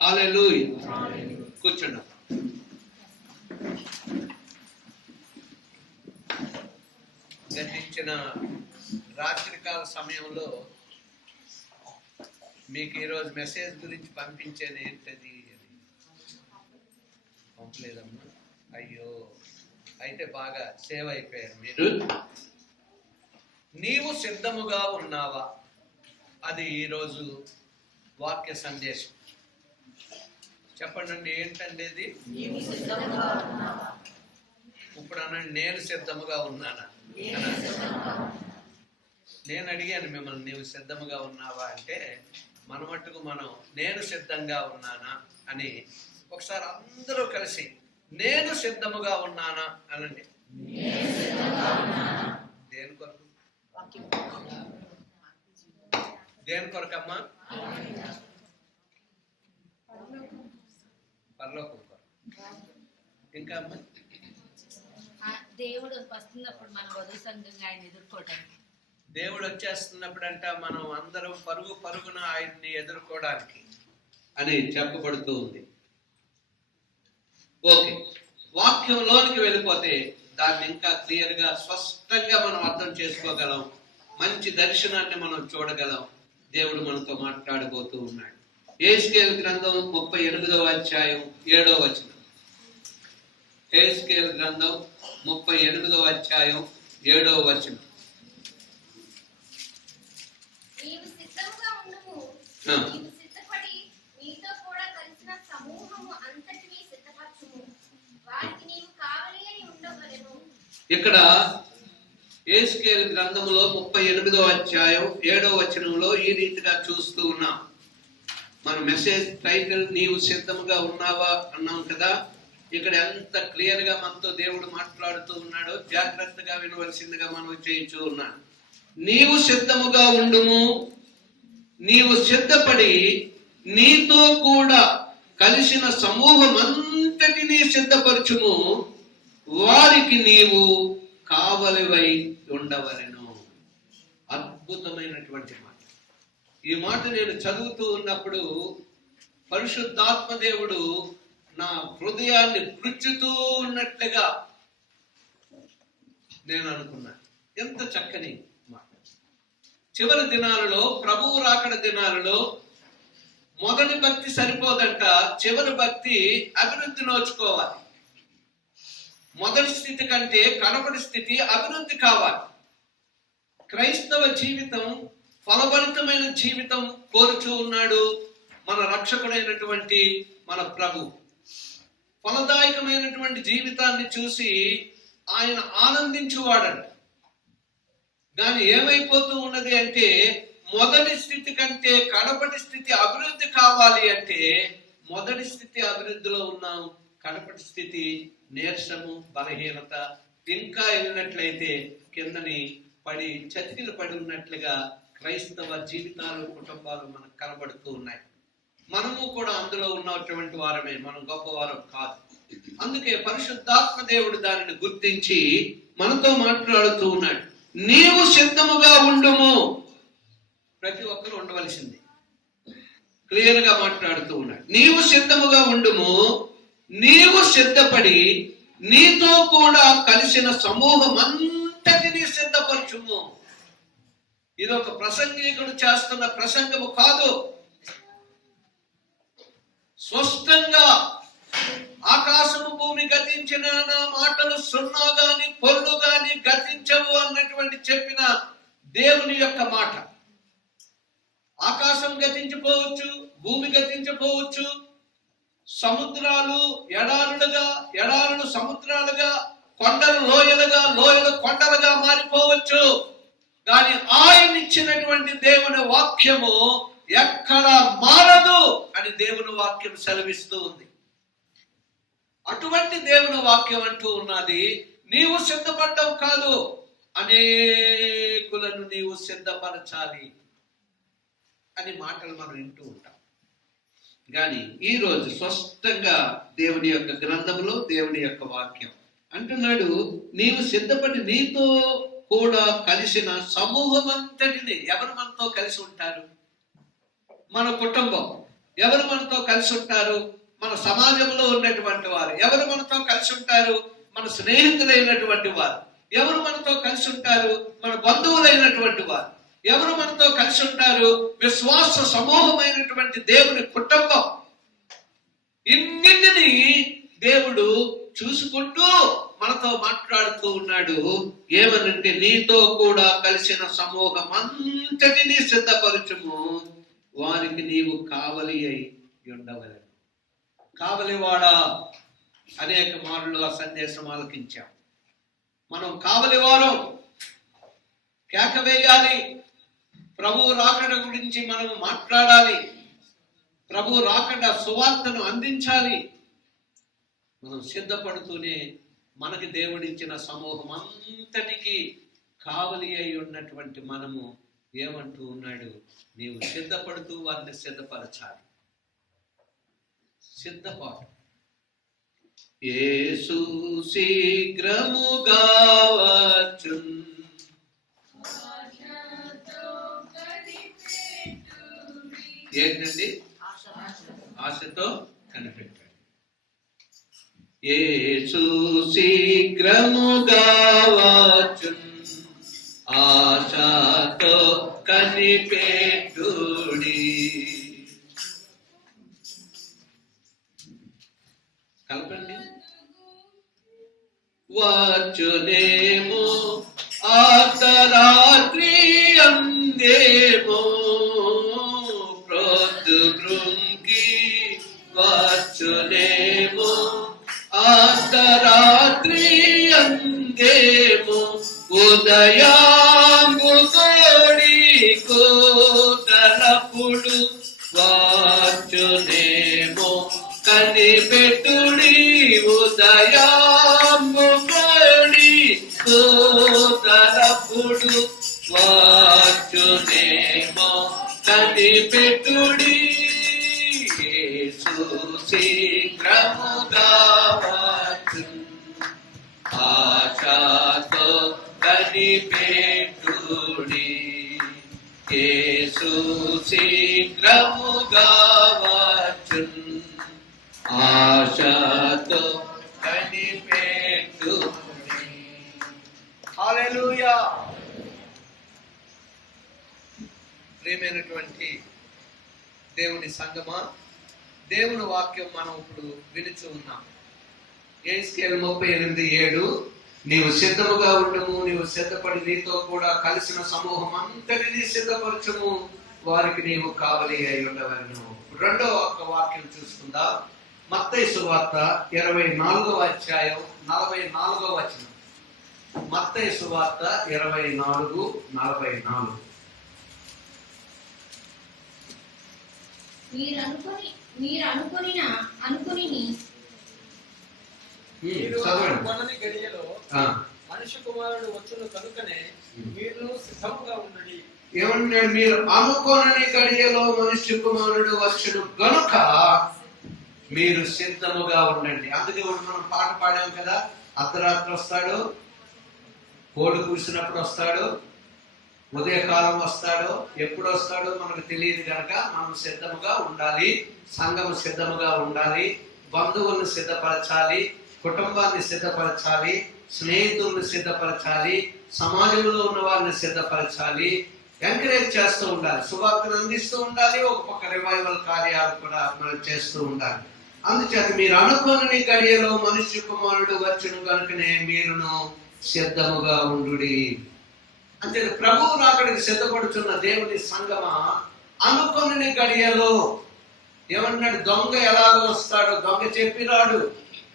హల్లెలూయా. కూర్చుండి. గతించిన రాత్రికాల సమయంలో మీకు ఈరోజు మెసేజ్ గురించి పంపించేది ఏంటది? పంపలేదమ్మా? అయ్యో, అయితే బాగా సేవ్ అయిపోయారు మీరు. నీవు సిద్ధముగా ఉన్నావా? అది ఈరోజు వాక్య సందేశం. చెప్పండి, ఏంటండి ఇది? ఇప్పుడు అనండి, నేను సిద్ధముగా ఉన్నానా? నేను అడిగాను మిమ్మల్ని, నీవు సిద్ధముగా ఉన్నావా అంటే మన మట్టుకు మనం నేను సిద్ధంగా ఉన్నానా అని ఒకసారి అందరూ కలిసి నేను సిద్ధముగా ఉన్నానా అనండి. దేని కొరకు? దేని కొరకమ్మా? పరలోకం కొరకు. ఇంకా అమ్మా? దేవుడు వస్తున్నప్పుడు మనం వధు సంఘంగా ఆయన ఎదుర్కోవడానికి. దేవుడు వచ్చేస్తున్నప్పుడు అంట మనం అందరం పరుగున ఆయన్ని ఎదుర్కోవడానికి అని చెప్పబడుతూ ఉంది. ఓకే, వాక్యంలోనికి వెళ్ళిపోతే దాన్ని ఇంకా క్లియర్ గా స్పష్టంగా మనం అర్థం చేసుకోగలం. మంచి దర్శనాన్ని మనం చూడగలం. దేవుడు మనతో మాట్లాడబోతూ ఉన్నాడు. యెహెజ్కేలు గ్రంథం 38వ అధ్యాయం 7వ వచనం. యెహెజ్కేలు గ్రంథం 38వ అధ్యాయం 7వ వచనం. నీవు సిద్ధముగా ఉండుము, నీవు సిద్ధపడి నీతో కూడా కలిసిన సమూహము అంతటిని సిద్ధపరచుము, వారికి నీవు కావలి అని ఉండవలెను. ఇక్కడ యెహెజ్కేలు గ్రంథంలో 38వ అధ్యాయం 7వ వచనంలో ఈ రీతిగా చూస్తూ ఉన్నాం. మన మెసేజ్ టైటిల్ నీవు సిద్ధముగా ఉన్నావా అన్నాం కదా. ఇక్కడ ఎంత క్లియర్ గా మనతో దేవుడు మాట్లాడుతూ ఉన్నాడో జాగ్రత్తగా వినవలసిందిగా మనం చేయించు ఉన్నాడు. నీవు సిద్ధముగా ఉండుము, నీవు సిద్ధపడి నీతో కూడా కలిసిన సమూహం అంతటినీ సిద్ధపరచుము, వారికి నీవు కావలివై ఉండవలెను. అద్భుతమైనటువంటి మాట. ఈ మాట నేను చదువుతూ ఉన్నప్పుడు పరిశుద్ధాత్మ దేవుడు నా హృదయాన్ని గుచ్చుతూ ఉన్నట్లుగా నేను అనుకున్నాను. ఎంత చక్కని మాట. చివరి దినాలలో, ప్రభువు రాకడ దినాలలో మొదటి భక్తి సరిపోదంట, చివరి భక్తి అభివృద్ధి నోచుకోవాలి. మొదటి స్థితి కంటే కనపడి స్థితి అభివృద్ధి కావాలి. క్రైస్తవ జీవితం ఫలభరితమైన జీవితం కోరుచూ ఉన్నాడు మన రక్షకుడైనటువంటి మన ప్రభు. ఫలదాయకమైనటువంటి జీవితాన్ని చూసి ఆయన ఆనందించువాడంట. కానీ ఏమైపోతూ ఉన్నది అంటే, మొదటి స్థితి కంటే కడపటి స్థితి అభివృద్ధి కావాలి అంటే మొదటి స్థితి అభివృద్ధిలో ఉన్నాం, కడపటి స్థితి నీరసము, బలహీనత. ఇంకా వెళ్ళినట్లయితే కిందని పడి చతికిలు పడి ఉన్నట్లుగా క్రైస్తవ జీవితాలు, కుటుంబాలు మనకు కనబడుతూ ఉన్నాయి. మనము కూడా అందులో ఉన్నటువంటి వారమే, మనం గొప్పవారం కాదు. అందుకే పరిశుద్ధాత్మ దేవుడు దానిని గుర్తించి మనతో మాట్లాడుతూ ఉన్నాడు. నీవు సిద్ధముగా ఉండుము. ప్రతి ఒక్కరు ఉండవలసింది. క్లియర్ గా మాట్లాడుతూ ఉన్నాడు. నీవు సిద్ధముగా ఉండుము, నీవు సిద్ధపడి నీతో కూడా కలిసిన సమూహం అంతటినీ సిద్ధపరచుము. ఇది ఒక ప్రసంగికుడు చేస్తున్న ప్రసంగము కాదు. స్పష్టంగా ఆకాశము భూమి గతించిన నా మాటలు సున్నా గాని పొల్లు గాని గతించవు అన్నటువంటి చెప్పిన దేవుని యొక్క మాట. ఆకాశం గతించిపోవచ్చు, భూమి గతించిపోవచ్చు, సముద్రాలు ఎడారులుగా, ఎడారులు సముద్రాలుగా, కొండలు లోయలుగా, లోయలు కొండలుగా మారిపోవచ్చు. కానీ ఆయన ఇచ్చినటువంటి దేవుని వాక్యము ఎక్కడ మారదు అని దేవుని వాక్యం సెలవిస్తూ ఉంది. అటువంటి దేవుని వాక్యం అంటూ ఉన్నది, నీవు సిద్ధపడ్డం కాదు, అనేకులను నీవు సిద్ధపరచాలి అని మాటలు మనం వింటూ ఉంటాం. కానీ ఈరోజు స్పష్టంగా దేవుని యొక్క గ్రంథంలో దేవుని యొక్క వాక్యం అంటున్నాడు, నీవు సిద్ధపడి నీతో కూడా కలిసిన సమూహం అంతటిని. ఎవరు మనతో కలిసి ఉంటారు? మన కుటుంబం, ఎవరు మనతో కలిసి ఉంటారు? మన సమాజంలో ఉన్నటువంటి వారు. ఎవరు మనతో కలిసి ఉంటారు? మన స్నేహితులైనటువంటి వారు. ఎవరు మనతో కలిసి ఉంటారు? మన బంధువులైనటువంటి వారు. ఎవరు మనతో కలిసి ఉంటారు? విశ్వాస సమూహమైనటువంటి దేవుని కుటుంబం. ఇన్నింటినీ దేవుడు చూసుకుంటూ మనతో మాట్లాడుతూ ఉన్నాడు. ఏమనంటే, నీతో కూడా కలిసిన సమూహం అంతటినీ సిద్ధపరచుము, వారికి నీవు కావలి అయి ఉండవలెను. కావలివాడా, అనేక మార్లు ఆ సందేశం ఆలకించాం. మనం కావలివారం, కేక వేయాలి. ప్రభు రాకడ గురించి మనం మాట్లాడాలి. ప్రభు రాకడ సువార్తను అందించాలి. మనం సిద్ధపడుతూనే మనకి దేవుడిచ్చిన సమూహం అంతటికి కావలి అయి ఉన్నటువంటి మనము ఏమంటూ ఉన్నాడు? నీవు సిద్ధపడుతూ వారిని సిద్ధపరచాలి. సిద్ధపాటు. యేసు శీఘ్రముగా వచ్చును, ఏంటండి? ఆశతో కనిపెట్టాడు. యేసు శీఘ్రముగా వచ్చును, ఆశతో కనిపెట్టుడి. కలపండి. వచ్చునేమో అర్ధరాత్రి అందేమో, ప్రొద్దుగృంకి వచ్చునేమో అర్ధరాత్రి అందేమో, ఉదయాంబు కోడి కోతలపుడు వచ్చునేమో కనిపెట్టుడి. ఉదయాంబు కోడి కోతలపుడు వచ్చునేమో కనిపెట్టుడి. యేసు శీఘ్రముగా వచ్చును, ఆశతో కనిపెట్టుడి. యేసు శీఘ్రముగా వచ్చును, ఆశతో కనిపెట్టుడి. హల్లెలూయా. ప్రియమైనటువంటి దేవుని సంగమా, దేవుని వాక్యం మనం ఇప్పుడు వినుచు ఉన్నాం. యెహెజ్కేలు 38:7, నీవు సిద్ధముగా ఉండుము, నీవు సిద్ధపడి నీతో కూడా కలిసిన సమూహం అంతటినీ సిద్ధపరచుము, వారికి నీవు కావలి అయి ఉండవలెను. రెండో ఒక్క వాక్యం చూసుకుందా. మత్తయి సువార్త 24వ అధ్యాయం 44వ వచనం. మత్తయి సువార్త 24:44. మీరు కొనని గడియలో మనుష్య కుమారుడు వచ్చును కనుకనే మీరు సిద్ధముగా ఉండండి. ఏమన్నాడు? మీరు అనుకోనని గడియలో మనుష్య కుమారుడు వచ్చును గనుక మీరు సిద్ధముగా ఉండండి. అందుకే మనం పాట పాడాం కదా, అర్ధరాత్రి వస్తాడు, కోడి కూసినప్పుడు వస్తాడు, ఉదయకాలం వస్తాడో, ఎప్పుడు వస్తాడో మనకు తెలియదు కనుక మనం సిద్ధముగా ఉండాలి. సంఘము సిద్ధముగా ఉండాలి. బంధువులను సిద్ధపరచాలి, కుటుంబాన్ని సిద్ధపరచాలి, స్నేహితులను సిద్ధపరచాలి, సమాజంలో ఉన్న వారిని సిద్ధపరచాలి, ఎంకరేజ్ చేస్తూ ఉండాలి, సువార్తను అందిస్తూ ఉండాలి. ఒక పక్క రివైవల్ కార్యాలు కూడా మనం చేస్తూ ఉండాలి. అందుచేత మీరు అనుకోని గడియలో మనుష్య కుమారుడు వచ్చును కనుకనే మీరును సిద్ధముగా ఉండుడి. అంటే ప్రభువు రాకడికి సిద్ధపడుతున్న దేవుని సంగమా, అనుకోని గడియలో ఏమన్నాడు? దొంగ ఎలాగో వస్తాడు, దొంగ చెప్పినాడు,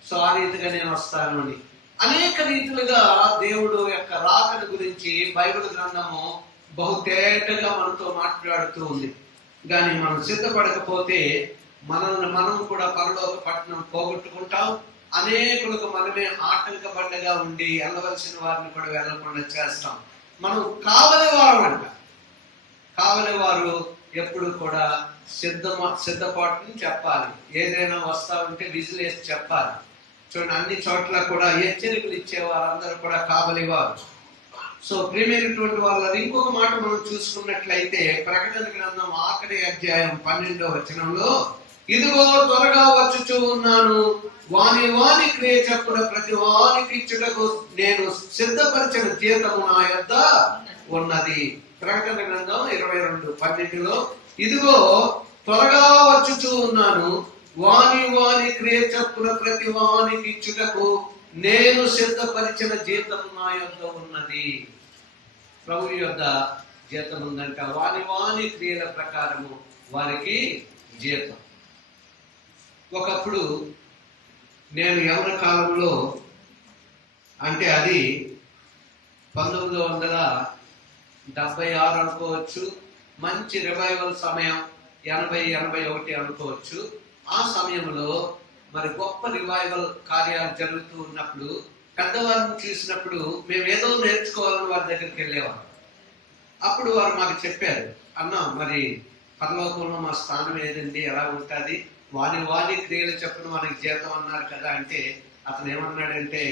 సో ఆ రీతిగా నేను వస్తాను అని. అనేక రీతులుగా దేవుడు యొక్క రాకడ గురించి బైబిల్ గ్రంథము బహుతేటగా మనతో మాట్లాడుతూ ఉంది. కానీ మనం సిద్ధపడకపోతే మనం కూడా పరలోక పట్టణం పోగొట్టుకుంటాం. అనేకులకు మనమే ఆటంకపడ్డగా ఉండి వెళ్ళవలసిన వారిని కూడా వెళ్ళకుండా చేస్తాం. మనం కావలి వారం అంట. కావలి వారు ఎప్పుడు కూడా సిద్ధపాటుని చెప్పాలి. ఏదైనా వస్తా ఉంటే విజిల్ వేసి చెప్పాలి. చూడండి, అన్ని చోట్ల కూడా హెచ్చరికలు ఇచ్చేవారు అందరూ కూడా కావలి వారు. సో ప్రియమైనటువంటి వాళ్ళని ఇంకొక మాట మనం చూసుకున్నట్లయితే ప్రకటన గ్రంథం ఆఖరి అధ్యాయం 12వ వచనంలో, ఇదిగో త్వరగా వచ్చుచూ ఉన్నాను, వాని వాని క్రియ చొప్పున ప్రతి వానికి ఇచ్చుటకు నేను సిద్ధపరిచిన జీతము నా యొద్ద ఉన్నది. ప్రకటన గ్రంథం 22:12లో, ఇదిగో త్వరగా వచ్చుచూ ఉన్నాను, వాని వాని క్రియ చొప్పున ప్రతి వానికి ఇచ్చుటకు నేను సిద్ధపరిచిన జీతం నా యొద్ద ఉన్నది. ప్రభు యొద్ద జీతం ఉందంట. వాని వాని క్రియల ప్రకారము వారికి జీతం. ఒకప్పుడు నేను యవన కాలంలో, అంటే అది 1976 అనుకోవచ్చు, మంచి రివైవల్ సమయం 80-81 అనుకోవచ్చు. ఆ సమయంలో మరి గొప్ప రివైవల్ కార్యాలు జరుగుతూ ఉన్నప్పుడు పెద్దవారిని చూసినప్పుడు మేము ఏదో నేర్చుకోవాలని వారి దగ్గరికి వెళ్ళేవారు. అప్పుడు వారు మాకు చెప్పారు, అన్న మరి పరలోకంలో మా స్థానం ఏదండి, ఎలా ఉంటుంది, వాని వాని క్రియలు చెప్పున మనకి జీతం అన్నారు కదా అంటే, అతను ఏమన్నాడంటే,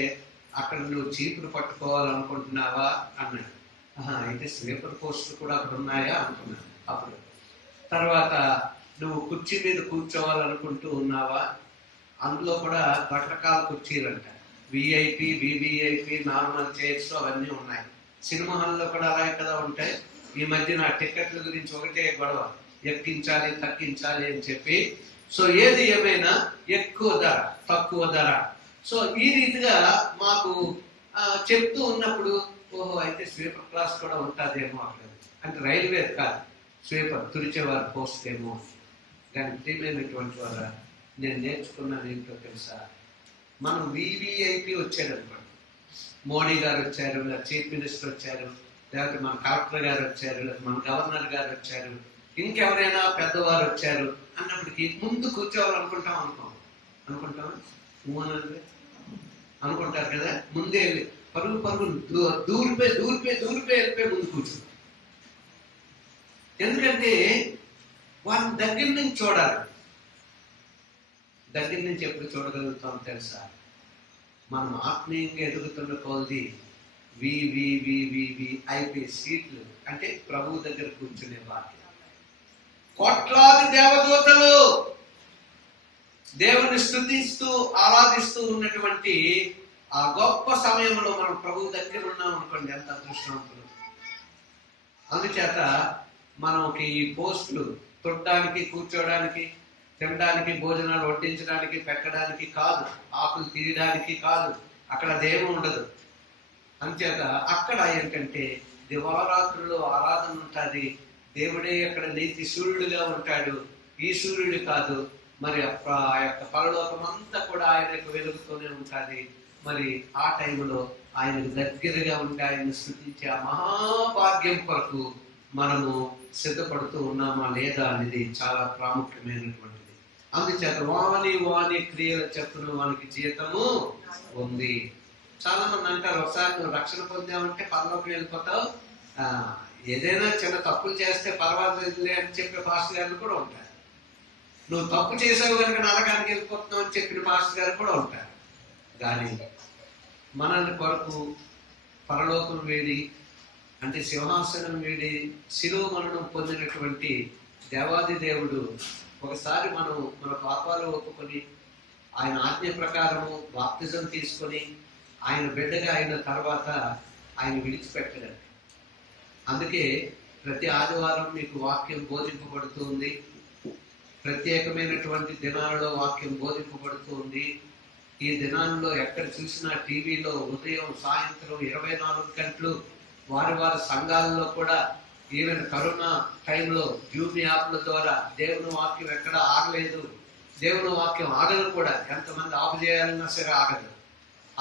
అక్కడ నువ్వు చీపురు పట్టుకోవాలనుకుంటున్నావా అన్నాడు. అయితే స్లీపర్ పోస్టులు కూడా అక్కడ ఉన్నాయా అనుకున్నాను. అప్పుడు తర్వాత నువ్వు కుర్చీ మీద కూర్చోవాలనుకుంటూ ఉన్నావా, అందులో కూడా రకరకాల కుర్చీలు అంట, విఐపి, వివిఐపి, నార్మల్ చైర్స్ అవన్నీ ఉన్నాయి. సినిమా హాల్లో కూడా అలాగే కదా ఉంటాయి. ఈ మధ్య నా టికెట్ల గురించి ఒకటే గొడవ, ఎక్కించాలి తగ్గించాలి అని చెప్పి. సో ఏది ఏమైనా ఎక్కువ ధర తక్కువ ధర. సో ఈ రీతిగా మాకు చెప్తూ ఉన్నప్పుడు, ఓహో అయితే స్లీపర్ క్లాస్ కూడా ఉంటుందేమో అక్కడ, అంటే రైల్వే కాదు, స్లీపర్ తుడిచేవారు పోస్ట్ ఏమో. కానీ ప్రియమైనటువంటి వారు, నేను నేర్చుకున్నది ఏంటో తెలుసా, మనం వివిఐపి వచ్చాడు అనుకోండి, మోడీ గారు వచ్చారు, లేదా చీఫ్ మినిస్టర్ వచ్చారు, లేకపోతే మన కలెక్టర్ గారు వచ్చారు, లేదా మన గవర్నర్ గారు వచ్చారు, ఇంకెవరైనా పెద్దవారు వచ్చారు అన్నప్పటికీ ముందు కూర్చోవాలనుకుంటాం అనుకుంటాం అనుకుంటారు కదా. ముందే పరుగు పరుగు దూరిపోయి వెళ్ళిపోయి ముందు కూర్చుంటాం. ఎందుకంటే వాళ్ళ దగ్గర నుంచి చూడాలి. దగ్గర నుంచి ఎప్పుడు చూడగలుగుతాం తెలుసా, మనం ఆత్మీయంగా ఎదుగుతున్న కొలది విఐపి సీట్లు, అంటే ప్రభు దగ్గర కూర్చునే వాటి కోట్లాది దేవదూతలు దేవుని స్తుతిస్తూ ఆరాధిస్తూ ఉన్నటువంటి ఆ గొప్ప సమయంలో మనం ప్రభు దగ్గర ఉన్నాం అనుకోండి, ఎంత అదృష్టవంతులు. అందుచేత మనకి ఈ పోస్టులు తొట్టడానికి, కూర్చోడానికి, తినడానికి, భోజనాలు వడ్డించడానికి, పెట్టడానికి కాదు, ఆకులు తీయడానికి కాదు. అక్కడ దేవుడు ఉండదు. అంచేత అక్కడ ఏంటంటే దివారాత్రుల్లో ఆరాధన ఉంటుంది. దేవుడే అక్కడ నీతి సూర్యుడిగా ఉంటాడు. ఈ సూర్యుడు కాదు, మరి ఆ యొక్క పరలోకం అంతా కూడా ఆయనకు వెలుగుతూనే ఉంటుంది. మరి ఆ టైంలో ఆయనకు దగ్గరగా ఉండి ఆయన్ని స్తుతించే ఆ మహాభాగ్యం కొరకు మనము సిద్ధపడుతూ ఉన్నామా లేదా అనేది చాలా ప్రాముఖ్యమైనటువంటిది. అందుచేత వాని క్రియల చెప్పున వానికి జీతము ఉంది. చాలా మంది అంటారు, ఒకసారి నువ్వు రక్షణ పొందామంటే పరలోకం వెళ్ళిపోతావు, ఏదైనా చిన్న తప్పులు చేస్తే పర్వాలేదులే అని చెప్పే పాస్టర్ గారు కూడా ఉంటారు. నువ్వు తప్పు చేసావు కనుక నరకానికి వెళ్ళిపోతున్నావు అని చెప్పిన పాస్టర్ గారు కూడా ఉంటారు. కానీ మనల్ని కొరకు పరలోకం వేడి, అంటే సింహాసనం వేడి శిలువ మరణం పొందినటువంటి దేవాది దేవుడు ఒకసారి మన పాపాలు ఒప్పుకొని ఆయన ఆజ్ఞ ప్రకారము బాప్తిజం తీసుకొని ఆయన బిడ్డగా అయిన తర్వాత ఆయన విడిచిపెట్టగలరు. అందుకే ప్రతి ఆదివారం మీకు వాక్యం బోధింపబడుతూ ఉంది. ప్రత్యేకమైనటువంటి దినాలలో వాక్యం బోధింపబడుతూ ఉంది. ఈ దినాల్లో ఎక్కడ చూసినా టీవీలో ఉదయం సాయంత్రం 24 గంటలు వారి సంఘాలలో కూడా, ఈవెన్ కరోనా టైంలో జూమ్ యాప్ల ద్వారా దేవుని వాక్యం ఎక్కడ ఆగలేదు. దేవుని వాక్యం ఆగదు కూడా, ఎంతమంది ఆపు చేయాలన్నా సరే ఆగదు.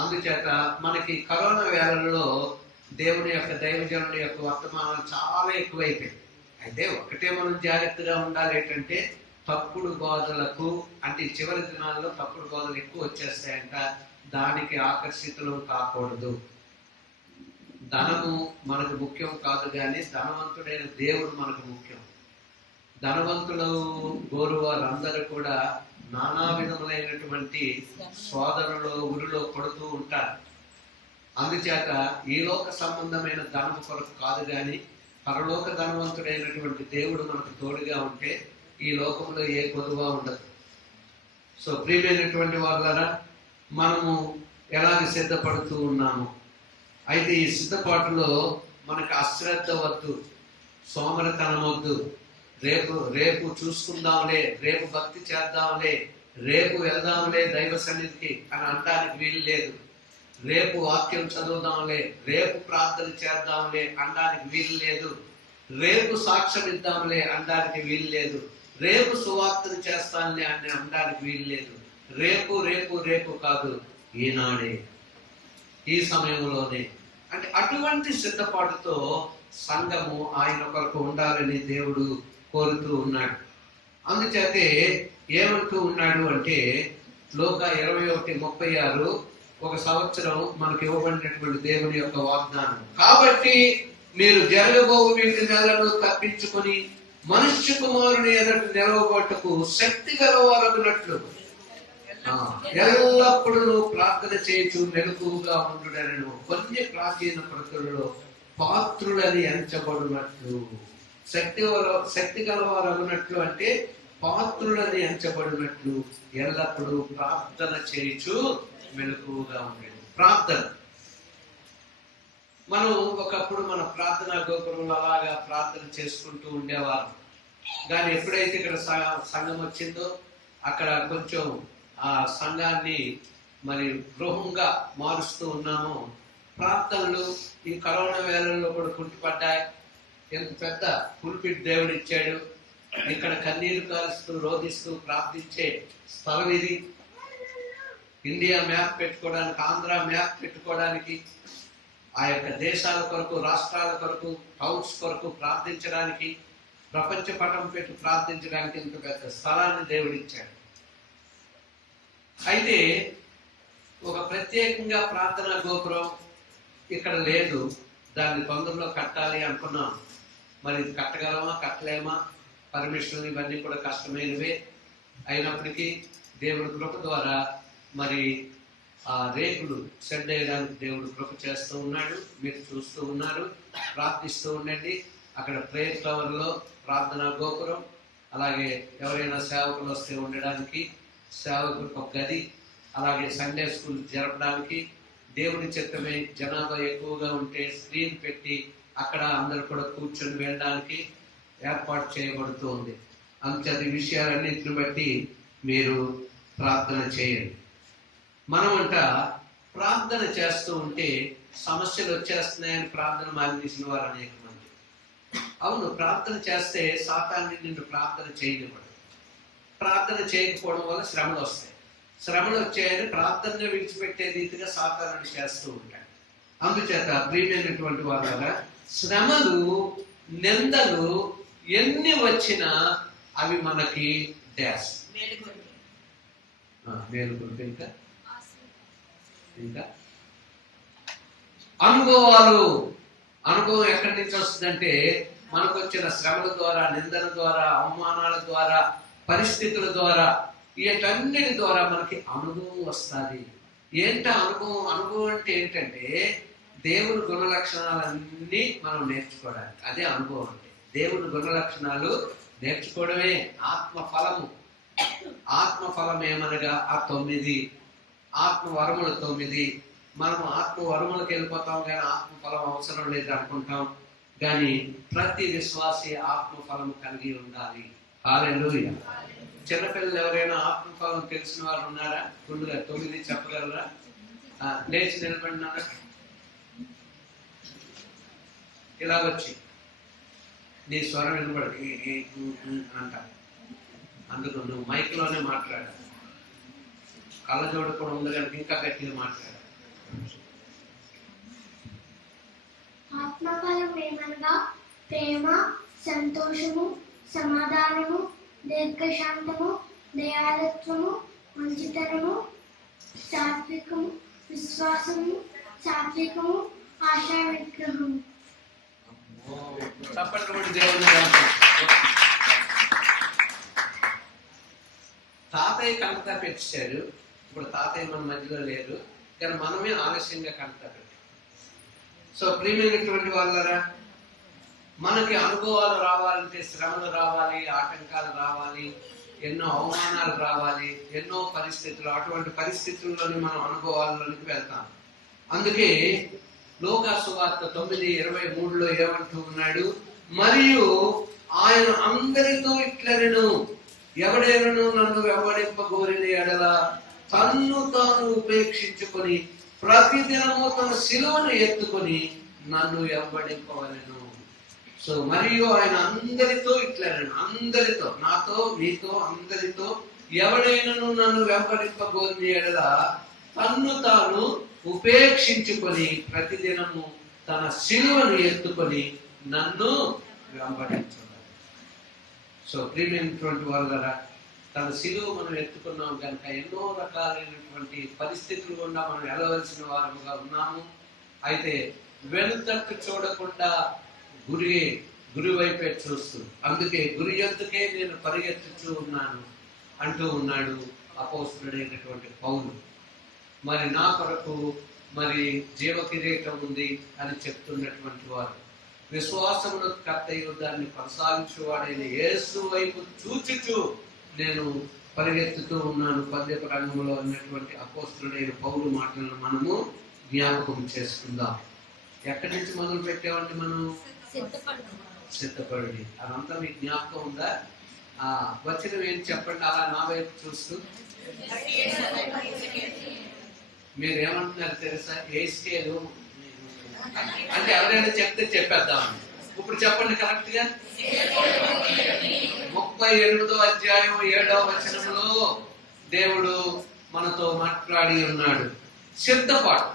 అందుచేత మనకి కరోనా వేళల్లో దేవుని యొక్క దైవజనుడి యొక్క వర్తమానాలు చాలా ఎక్కువైపోయాయి. అయితే ఒకటే మనం జాగ్రత్తగా ఉండాలి ఏంటంటే, తప్పుడు బోధలకు, అంటే చివరి దినాల్లో తప్పుడు బోధలు ఎక్కువ వచ్చేస్తాయంట. దానికి ఆకర్షితులు కాకూడదు. ధనము మనకు ముఖ్యం కాదు, కానీ ధనవంతుడైన దేవుడు మనకు ముఖ్యం. ధనవంతులు గోరు వారందరూ కూడా నానా విధములైనటువంటి శోధనలో ఉరిలో పడుతూ ఉంటారు. అందుచేత ఈ లోక సంబంధమైన ధనము కొరకు కాదు కానీ పరలోక ధనవంతుడైనటువంటి దేవుడు మనకు తోడుగా ఉంటే ఈ లోకంలో ఏ కొదువ ఉండదు. సో ప్రియమైనటువంటి వాళ్ళరా, మనము ఎలాగ సిద్ధపడుతూ ఉన్నాము? అయితే ఈ సిద్ధపాటులో మనకు అశ్రద్ధ వద్దు, సోమరితనం వద్దు. రేపు చూసుకుందాంలే, రేపు భక్తి చేద్దాంలే, రేపు వెళ్దాంలే దైవ సన్నిధికి అని అనడానికి వీలు లేదు. రేపు వాక్యం చదువుదాంలే, రేపు ప్రార్థన చేద్దాంలే అనడానికి వీలు లేదు. రేపు సాక్ష్యం ఇద్దాంలే అనడానికి వీలు లేదు. రేపు సువార్తను చేస్తానులే అని అనడానికి వీలు లేదు. రేపు రేపు రేపు కాదు, ఈనాడే, ఈ సమయంలోనే. అంటే అటువంటి సిద్ధపాటుతో సంఘము ఆయన కొరకు ఉండాలని దేవుడు కోరుతూ ఉన్నాడు. అందుచేతే ఏమంటూ ఉన్నాడు అంటే లోకా 21:36 ఒక సంవత్సరం మనకు ఇవ్వబడినటువంటి దేవుని యొక్క వాగ్దానం. కాబట్టి మీరు జరగబోవు వీటి నెలను తప్పించుకొని మనుష్య కుమారుని ఎదుట నిలవబట్టుకు శక్తి గలవారగునట్లు ఎల్లప్పుడూ ప్రార్థన చేయొచ్చు మెలకువగా ఉండుడనను కొన్ని ప్రాచీన ప్రతులలో పాత్రులని ఎంచబడినట్లు. శక్తి గలవారగునట్లు అంటే పాత్రులని ఎంచబడినట్లు ఎల్లప్పుడూ ప్రార్థన చేయొచ్చు మెలకువగా ఉండేది. ప్రార్థన మనం ఒకప్పుడు మన ప్రార్థనా గోపురంలో అలాగా ప్రార్థన చేసుకుంటూ ఉండేవారు. కానీ ఎప్పుడైతే ఇక్కడ సంఘం వచ్చిందో అక్కడ కొంచెం ఆ సంఘాన్ని మరి గృహంగా మారుస్తూ ఉన్నాము. ప్రార్థనలు ఈ కరోనా వేళల్లో కూడా కుంటిపడ్డాయి. ఎంత పెద్ద పుల్పిట్ దేవుడు ఇచ్చాడు. ఇక్కడ కన్నీరు కారుస్తూ రోధిస్తూ ప్రార్థించే స్థలం ఇది. ఇండియా మ్యాప్ పెట్టుకోవడానికి, ఆంధ్ర మ్యాప్ పెట్టుకోవడానికి, ఆ యొక్క దేశాల కొరకు, రాష్ట్రాల కొరకు, టౌన్స్ కొరకు ప్రార్థించడానికి, ప్రపంచ పటం పెట్టి ప్రార్థించడానికి ఇంత పెద్ద స్థలాన్ని దేవుడిచ్చాడు. అయితే ఒక ప్రత్యేకంగా ప్రార్థనా గోపురం ఇక్కడ లేదు. దాన్ని తొందరలో కట్టాలి అనుకున్నాం. మరి కట్టగలమా కట్టలేమా? పర్మిషన్ ఇవన్నీ కూడా కష్టమైనవే. అయినప్పటికీ దేవుడి కృప ద్వారా మరి ఆ రేకులు షెడ్ వేయడానికి దేవుడు కృప చేస్తూ ఉన్నాడు. మీరు చూస్తూ ఉన్నారు. ప్రార్థిస్తూ ఉండండి. అక్కడ ప్రేయర్ టవర్లో ప్రార్థనా గోపురం, అలాగే ఎవరైనా సేవకులు వస్తే ఉండడానికి సేవకులకు ఒక గది, అలాగే సండే స్కూల్ జరపడానికి, దేవుని చిత్తమే జనాభా ఎక్కువగా ఉంటే స్క్రీన్ పెట్టి అక్కడ అందరూ కూడా కూర్చొని వెళ్ళడానికి ఏర్పాటు చేయబడుతూ ఉంది. అందుచేత ఈ విషయాలన్నింటిని బట్టి మీరు ప్రార్థన చేయండి. మనమంట ప్రార్థన చేస్తూ ఉంటే సమస్యలు వచ్చేస్తున్నాయని ప్రార్థన మానేసిన వారు అనేక మంది. అవును, ప్రార్థన చేస్తే సాతాన్ని నిన్ను ప్రార్థన చేయనివ్వడు. ప్రార్థన చేయకపోవడం వల్ల శ్రమలు వస్తాయి. శ్రమలు వచ్చాయని ప్రార్థనని విడిచిపెట్టే రీతిగా సాతానుడు చేస్తూ ఉంటాడు. అందుచేత ప్రియమైనటువంటి వాళ్ళ శ్రమలు, నిందలు ఎన్ని వచ్చినా అవి మనకి డాష్ మేలుకొంటే ఇంకా అనుభవం ఎక్కడి నుంచి వస్తుందంటే మనకు వచ్చిన శ్రమల ద్వారా, నిందల ద్వారా, అవమానాల ద్వారా, పరిస్థితుల ద్వారా, వీటన్నిటి ద్వారా మనకి అనుభవం వస్తుంది. అనుభవం అంటే ఏంటంటే దేవుని గుణ లక్షణాలన్నీ మనం నేర్చుకోవడానికి. అదే అనుభవం అంటే. దేవుని గుణ లక్షణాలు నేర్చుకోవడమే ఆత్మఫలం ఏమనగా ఆ 9 ఆత్మవరములు 9. మనం ఆత్మవరములకు వెళ్ళిపోతాం కానీ ఆత్మఫలం అవసరం లేదు అనుకుంటాం. కానీ ప్రతి విశ్వాసి ఆత్మఫలం కలిగి ఉండాలి. హల్లెలూయా. చిన్నపిల్లలు ఎవరైనా ఆత్మఫలం తెలిసిన వారు ఉన్నారా? ఫుల్గా 9 చెప్పగలరా? లేచి నిలబడినారా? ఇలాగొచ్చి నీ స్వరం వినబడి అంట. అందుకు నువ్వు మైక్లోనే మాట్లాడాలి. కళ్ళజోడు కూడా ఉంది కనుక ఇంకా గట్టిగా మాట్లాడాలి. ఆత్మఫలం ఏమనగా ప్రేమ, సంతోషము, సమాధానము, దీర్ఘశాంతము, దయాళత్వము, మంచితనము, సాత్వికము, విశ్వాసము, సాత్వికము, ఆశా నిగ్రహము. తాతయ్య కంటతా పెట్టాడు. ఇప్పుడు తాతయ్య మన మధ్యలో లేరు కానీ మనమే ఆలస్యంగా కంటతా పెట్టాం. సో ప్రియమైనటువంటి వాళ్ళరా, మనకి అనుభవాలు రావాలంటే శ్రమలు రావాలి, ఆటంకాలు రావాలి, ఎన్నో అవమానాలు రావాలి, ఎన్నో పరిస్థితులు, అటువంటి పరిస్థితుల్లోని మనం అనుభవాల్లోనికి వెళ్తాం. అందుకే లూకా సువార్త 9:23 ఏమంటూ ఉన్నాడు, మరియు ఆయన అందరితో ఇట్లనెను, ఎవడైనను నన్ను వెంబడింపగోరిన ఎడల తన్ను తాను ఉపేక్షించుకొని ప్రతిదినము తన శిలువను ఎత్తుకొని నన్ను వెంబడింపవలెను. సో మరియు ఆయన అందరితో ఇట్లనెను, అందరితో, నాతో మీతో అందరితో, ఎవడైనను నన్ను వెంబడింపగోరిన ఎడల తన్ను తాను ఉపేక్షించుకొని ప్రతిదినము తన శిలువను ఎత్తుకొని నన్ను వెంబడించాలి. సో ప్రియమైనటువంటి వాళ్ళ తన శిలువ మనం ఎత్తుకున్నాం కనుక ఎన్నో రకాలైనటువంటి పరిస్థితులు గుండా మనం వెళ్ళవలసిన వారముగా ఉన్నాము. అయితే వెనుతట్టు చూడకుండా గురి వైపే చూస్తూ, అందుకే గురి ఎత్తుకే నేను పరిగెత్తుతూ ఉన్నాను అంటూ ఉన్నాడు అపోస్తలుడైనటువంటి పౌలు. మరి నా కొరకు మరి జీవ కిరీటం ఉంది అని చెప్తున్నటువంటి వారు, విశ్వాసమును కర్తయ్య దాన్ని కొనసాగించేవాడైన యేసు వైపు చూచుచూ నేను పరిగెత్తుతూ ఉన్నాను పద్యపు రంగంలో అన్నటువంటి అపోస్తలుడైన పౌలు మాటలను మనము జ్ఞాపకం చేసుకుందాం. ఎక్కడి నుంచి మొదలు పెట్టామంటే మనం సిద్ధపడి, అదంతా మీకు జ్ఞాపకం ఉందా? వచనం ఏంటి చెప్పండి, అలా నా వైపు చూస్తూ. మీరు ఏమంటున్నారు తెలుసా? ఏ స్కేలు అంటే ఎవరైనా చెప్తే చెప్పేద్దామని. ఇప్పుడు చెప్పండి కరెక్ట్ గా. 38వ అధ్యాయం 7వ వచనంలో దేవుడు మనతో మాట్లాడి ఉన్నాడు, సిద్ధపాటు.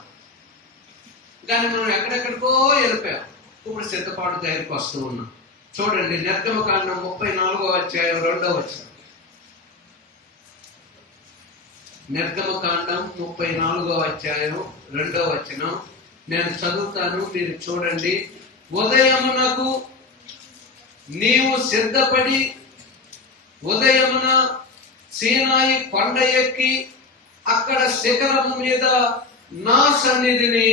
కానీ మనం ఎక్కడెక్కడికో వెళ్ళిపోయాం, ఇప్పుడు సిద్ధపాటు దగ్గరికి వస్తూ ఉన్నాం. చూడండి, నిర్గమకాండం 34వ అధ్యాయం 2వ వచనం. నిర్గమకాండం 34వ అధ్యాయం 2వ వచనం నేను చదువుతాను, మీరు చూడండి. ఉదయమునకు నీవు సిద్ధపడి ఉదయమున సీనాయి కొండ ఎక్కి అక్కడ శిఖరము మీద నా సన్నిధిని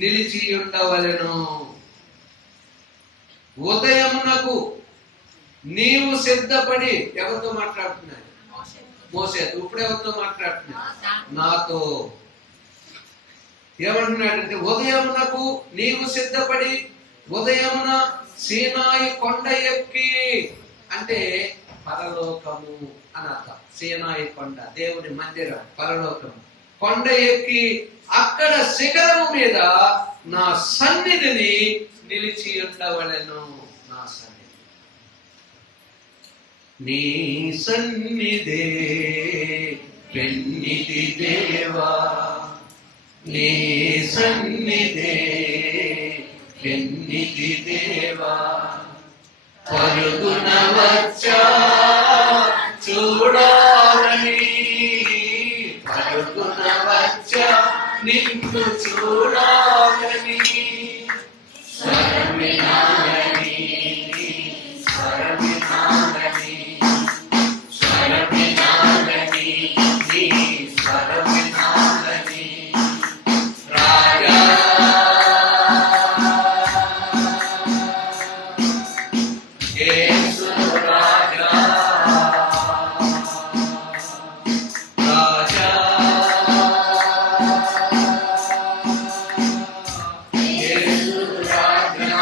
నిలిచి ఉండవలెను. ఉదయమునకు నీవు సిద్ధపడి, ఎవరితో మాట్లాడుతున్నాడు? మోసే. ఇప్పుడు ఎవరితో మాట్లాడుతున్నాడు? నాతో. ఏమంటున్నాడంటే, ఉదయమునకు నీవు సిద్ధపడి ఉదయమున సీనాయి కొండ ఎక్కి, అంటే పరలోకము అని అర్థం. సీనాయి కొండ దేవుని మందిరం, పరలోకము. కొండ ఎక్కి అక్కడ శిఖరము మీద నా సన్నిధిని నిలిచి ఉండవలెను. నా సన్నిధి, నీ సన్నిధే పెన్నిధి దేవా, నీ సన్నిధే పెన్నిధి దేవా, పరుగున వచ్చా చూడాలని, పరుగున వచ్చా నిన్ను చూడాలని, స్వరమినాలని, స్వరమినాలని, స్వరమినాలని, నీ స్వరమినాలని. రాజా యేసు రాజా, రాజా యేసు రాజా.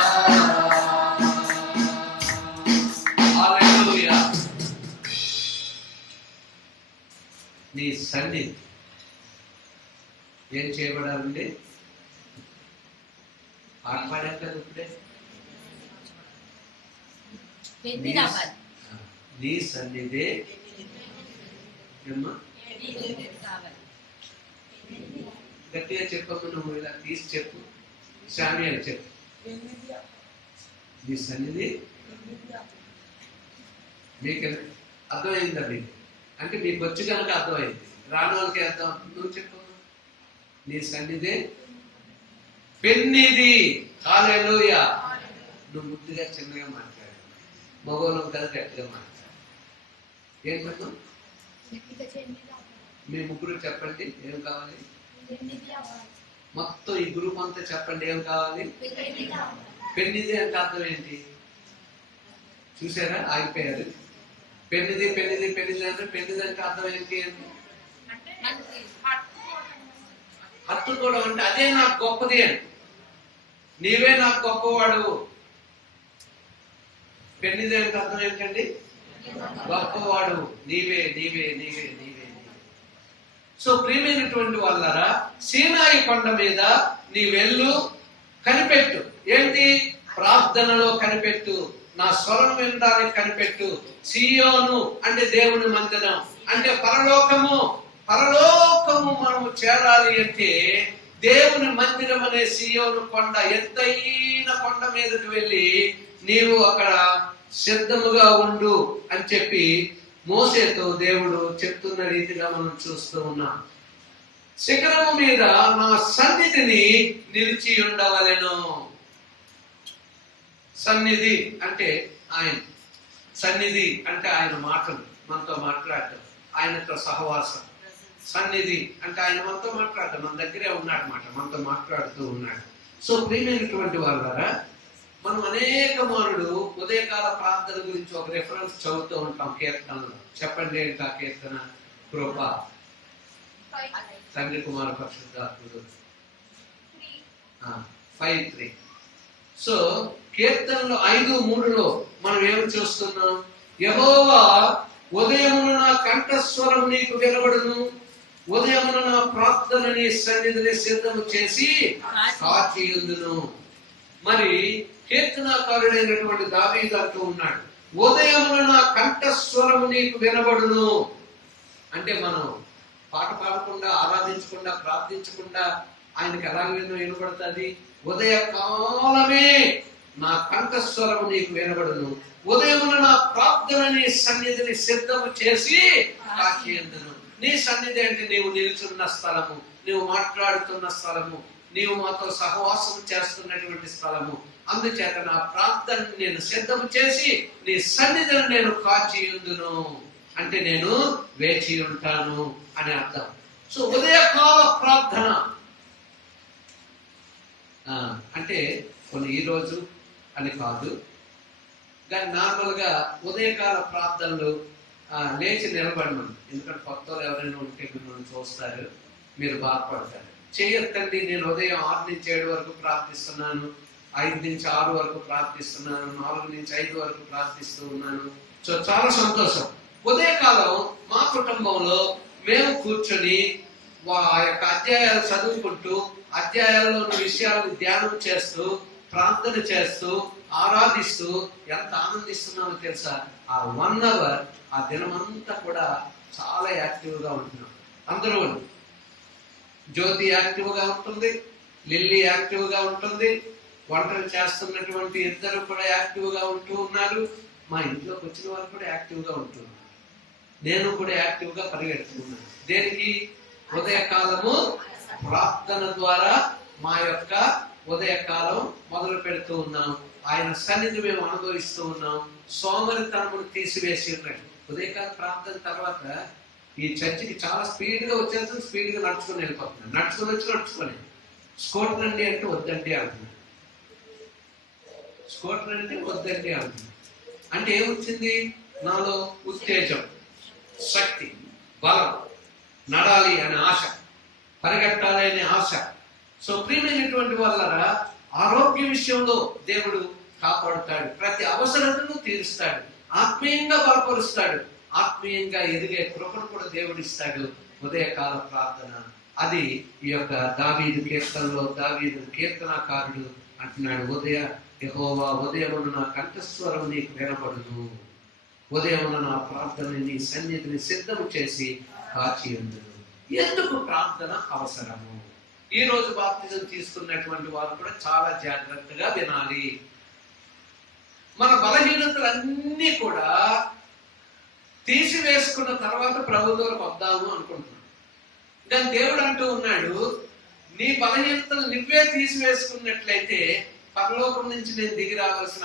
హల్లెలూయా. నీ సన్నిధి ఏం చేయబడాలండి? పాట పాడారు కదా ఇప్పుడే. నీ సన్నిధే ఏమ్మా? గట్టిగా చెప్పమ్మ, నువ్వు ఇలా తీసి చెప్పు. శామ్యాలు చెప్పు. నీ సన్నిధి మీకు అర్థమైందా? మీకు అంటే మీకు వచ్చి కనుక అర్థమైంది, రాని వాళ్ళకి అర్థం. నువ్వు చెప్పు. నీ సన్నిధి పెన్నిధి. హల్లెలూయా. నువ్వు ముద్దుగా చిన్నగా మాట్లాడు, మగవాళ్ళం కదా గట్టిగా మాట్లాడు. ఏం చెప్పాం? మీ ముగ్గురు చెప్పండి ఏం కావాలి? మొత్తం ఈ గ్రూప్ అంతా చెప్పండి ఏం కావాలి? పెన్నిది అంటే అర్థం ఏంటి? చూసారా, ఆగిపోయారు. పెన్నిది పెన్నిది పెన్నిది అంటే పెన్నిది అంటే అర్థం ఏంటి? హత్తుకోవడం అంటే అదే నాకు గొప్పది అని, నీవే నాకు గొప్పవాడు. పెన్నిది అంటే అర్థం ఏంటండి? గొప్పవాడు, నీవే నీవే నీవే నీవే. సో ప్రియమైనటువంటి వాళ్ళారా, సీనాయి కొండ మీద నీ వెళ్ళు, కనిపెట్టు. ఏంటి? ప్రార్థనలో కనిపెట్టు, నా స్వరం వినడానికి కనిపెట్టు. సియోను అంటే దేవుని మందిరం, అంటే పరలోకము. పరలోకము మనము చేరాలి అంటే దేవుని మందిరం అనే సియోను కొండ, ఎత్తైన కొండ మీదకి వెళ్ళి నీవు అక్కడ సిద్ధముగా ఉండు అని చెప్పి మోసేతో దేవుడు చెప్తున్న రీతిగా మనం చూస్తూ ఉన్నాం. శిఖరము మీద నా సన్నిధిని నిలిచి ఉండవలెను. సన్నిధి అంటే ఆయన, సన్నిధి అంటే ఆయన మాటలు, మనతో మాట్లాడటం, ఆయనతో సహవాసం. సన్నిధి అంటే ఆయన మనతో మాట్లాడటం, మన దగ్గరే ఉన్నాడు మాట, మనతో మాట్లాడుతూ ఉన్నాడు. సో ప్రియమైనటువంటి వాళ్ళారా, మనం అనేక మారులు ఉదయకాల ప్రార్థన గురించి ఒక రెఫరెన్స్ చదువుతూ ఉంటాం కీర్తనలో. చెప్పండి ఏంటి ఆ కీర్తన? కృప, తండ్రి కుమార పరిశుద్ధాత్ముడు. 5:3. సో కీర్తనలో 5:3లో మనం ఏమి చూస్తున్నాం? యెహోవా ఉదయమున నా కంఠస్వరం నీకు వినబడును, ఉదయమున నా ప్రార్థన నీ సన్నిధిని సిద్ధము చేసి కాచియుందును. మరి కీర్తనాకారుడైనటువంటి దావీదు అంటూ ఉన్నాడు, ఉదయమున నా కంఠస్వరము నీకు వినబడును. అంటే మనం పాట పాడకుండా, ఆరాధించకుండా, ప్రార్థించకుండా ఆయనకి ఎలా వినబడుతుంది? ఉదయ కాలమే నా కంఠస్వరము నీకు వినబడును, ఉదయమున నా ప్రార్థన నీ సన్నిధిని సిద్ధము చేసి కాచియుందును. నీ సన్నిధి అంటే నీవు నిలుచున్న స్థలము, నీవు మాట్లాడుతున్న స్థలము, నీవు మాతో సహవాసం చేస్తున్నటువంటి స్థలము. అందుచేత నా ప్రార్థనను నేను సిద్ధం చేసి నీ సన్నిధిని నేను కాచియుందును అంటే నేను వేచి ఉంటాను అని అర్థం. సో ఉదయకాల ప్రార్థన అంటే కొన్ని ఈ రోజు అని కాదు, కానీ నార్మల్ గా ఉదయకాల ప్రార్థనలు లేచి నిలబడమను. ఎందుకంటే కొత్త ఎవరైనా ఉంటే మిమ్మల్ని చూస్తారు, మీరు బాధపడతారు. చేయొద్దండి, నేను ఉదయం 6 నుంచి 7 వరకు ప్రార్థిస్తున్నాను, 5 నుంచి 6 వరకు ప్రార్థిస్తున్నాను, 4 నుంచి 5 వరకు ప్రార్థిస్తూ ఉన్నాను. సో చాలా సంతోషం. ఉదయకాలం మా కుటుంబంలో మేము కూర్చొని ఆ యొక్క అధ్యాయాలు చదువుకుంటూ, అధ్యాయాల్లో ఉన్న విషయాలను ధ్యానం చేస్తూ, ప్రార్థన చేస్తూ, ఆరాధిస్తూ ఎంత ఆనందిస్తున్నామో తెలుసా? ఆ 1 hour ఆ దినమంతా కూడా చాలా యాక్టివ్ గా ఉంటున్నాం. అందరూ జ్యోతి యాక్టివ్ గా ఉంటుంది, లిల్లీ యాక్టివ్ గా ఉంటుంది, వంటలు చేస్తున్నటువంటి ఇద్దరు కూడా యాక్టివ్ గా ఉంటూ ఉన్నారు. మా ఇంట్లోకి వచ్చిన వారు కూడా యాక్టివ్ గా ఉంటున్నారు. నేను కూడా యాక్టివ్ గా పరిగెడుతున్నాను. దేనికి? ఉదయకాలము ప్రార్థన ద్వారా మా యొక్క ఉదయకాలం మొదలు పెడుతూ ఉన్నాం. ఆయన సన్నిధి మేము అనుభవిస్తూ ఉన్నాం. సోమరితనమును తీసివేసి ఉన్నాడు. ఉదయకాల ప్రార్థన తర్వాత ఈ చర్చికి చాలా స్పీడ్ గా వచ్చేస్తుంది, స్పీడ్ గా నడుచుకొని వెళ్ళిపోతున్నాను. నడుచుకొని స్కూటర్ అండి అంటే వద్దండి అంటున్నాను. స్కూటర్ అంటే వద్దండి అంటున్నాను. అంటే ఏమొచ్చింది? నాలో ఉత్తేజం, శక్తి, బలం, నడాలి అనే ఆశ, పరిగెట్టాలి అనే ఆశ. సో ప్రియమైనటువంటి వాళ్ళరా, ఆరోగ్య విషయంలో దేవుడు కాపాడుతాడు, ప్రతి అవసరతను తీరుస్తాడు, ఆత్మీయంగా బలపరుస్తాడు, ఆత్మీయంగా ఎదిగే కృపను కూడా దేవుడు ఇస్తాడు. ఉదయకాల ప్రార్థన అది ఈ యొక్క దావీదు కీర్తనలో దావీదు కీర్తనాకారుడు అంటున్నాడు, యెహోవా ఉదయమున నా కంఠస్వరం నీకు వినబడును, ఉదయమున నా ప్రార్థన నీ సన్నిధిని సిద్ధము చేసి కాచియుందును. ఎందుకు ప్రార్థన అవసరము? ఈ రోజు బాప్తిజం తీసుకున్నటువంటి వారు కూడా చాలా జాగ్రత్తగా వినాలి. మన బలహీనతలన్నీ కూడా తీసివేసుకున్న తర్వాత ప్రభు దగ్గరకు వద్దాము అనుకుంటున్నాం. కానీ దేవుడు అంటూ ఉన్నాడు, నీ బలహీనతలు నువ్వే తీసివేసుకున్నట్లయితే పరలోకం నుంచి నేను దిగి రావాల్సిన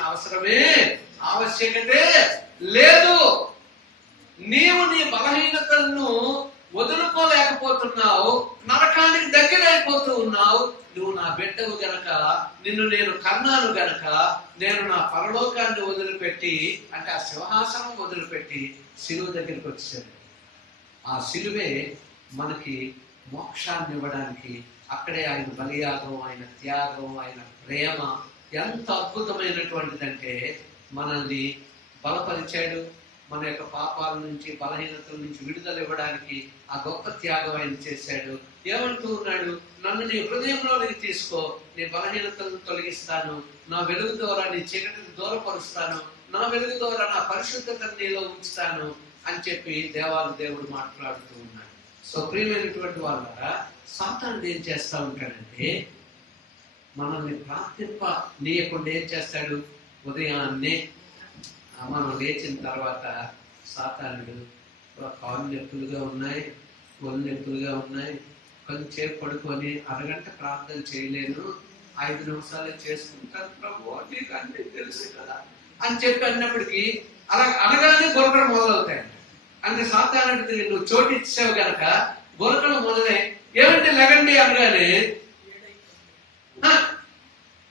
ఆవశ్యకతే లేదు. నీవు నీ బలహీనతలను వదులుకోలేకపోతున్నావు, నరకానికి దగ్గర అయిపోతూ ఉన్నావు. నువ్వు నా బిడ్డవు గనక, నిన్ను నేను కన్నాను గనక, నేను నా పరలోకాన్ని వదిలిపెట్టి, అంటే ఆ సింహాసనం వదిలిపెట్టి శిలువ దగ్గరికి వచ్చాడు. ఆ శిలువే మనకి మోక్షాన్ని ఇవ్వడానికి, అక్కడే ఆయన బలియాగం, ఆయన త్యాగం, ఆయన ప్రేమ ఎంత అద్భుతమైనటువంటిదంటే మనల్ని బలపరిచాడు. మన యొక్క పాపాల నుంచి, బలహీనతల నుంచి విడుదల ఇవ్వడానికి ఆ గొప్ప త్యాగం ఆయన చేశాడు. ఏమంటూ ఉన్నాడు? నన్ను నీ హృదయంలోనికి తీసుకో, నీ బలహీనతలను తొలగిస్తాను, నా వెలుగు ద్వారా నీ చీకటిని దూరపరుస్తాను, నా వెలుగు ద్వారా నా పరిశుద్ధతను నీలో ఉంచుతాను అని చెప్పి దేవుడు మాట్లాడుతూ ఉన్నాడు. సో ప్రియమైనటువంటి వాళ్ళ సాతానుడు ఏం చేస్తా ఉంటాడంటే, మనల్ని ప్రార్థింప నీయకుండా ఏం చేస్తాడు? ఉదయాన్నే మనం లేచిన తర్వాత సాతానుడు కాళ్ళు నొప్పులుగా ఉన్నాయి, ఒళ్ళు నొప్పులుగా ఉన్నాయి, కొంచెం పడుకొని అరగంట ప్రార్థన చేయలేను, 5 నిమిషాలే చేసుకుంటాను ప్రభు, నీకు అన్నీ తెలుసు కదా అని చెప్పి అన్నప్పటికీ అలా అనగానే గొరకడం మొదలవుతాయి. అంటే సాతానుడికి నువ్వు చోటు ఇచ్చావు కనుక గొరకడం మొదలై, ఏమంటే లెగండి అనగానే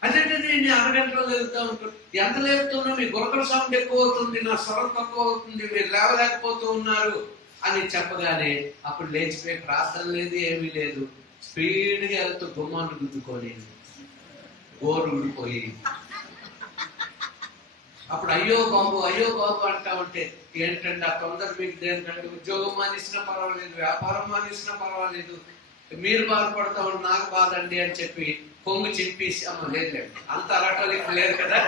అదేంటంటే నేను అరగంటలో లేపుతా ఉంటాను. ఎంత లేపుతున్నా మీ గొరకల సౌండ్ ఎక్కువ అవుతుంది, నా స్వరం తక్కువ అవుతుంది, మీరు లేవలేకపోతూ ఉన్నారు అని చెప్పగానే అప్పుడు లేచిపోయి ప్రార్థన లేదు, ఏమీ లేదు, స్పీడ్గా వెళ్తూ గుమ్మాన్ని గుద్దుకొని గోరు ఊడిపోయి అప్పుడు అయ్యో బాబు అంటా ఉంటే, ఏంటంటే ఆ తొందర మీకు దేనికంటే ఉద్యోగం మానేసినా పర్వాలేదు, వ్యాపారం మానేసినా పర్వాలేదు, మీరు బాధపడతా ఉంటే నాకు బాధ అండి అని చెప్పి కొంగు చింపేసి, అమ్మ లేదు అంత అలాటోలిక్ లేదు కదా,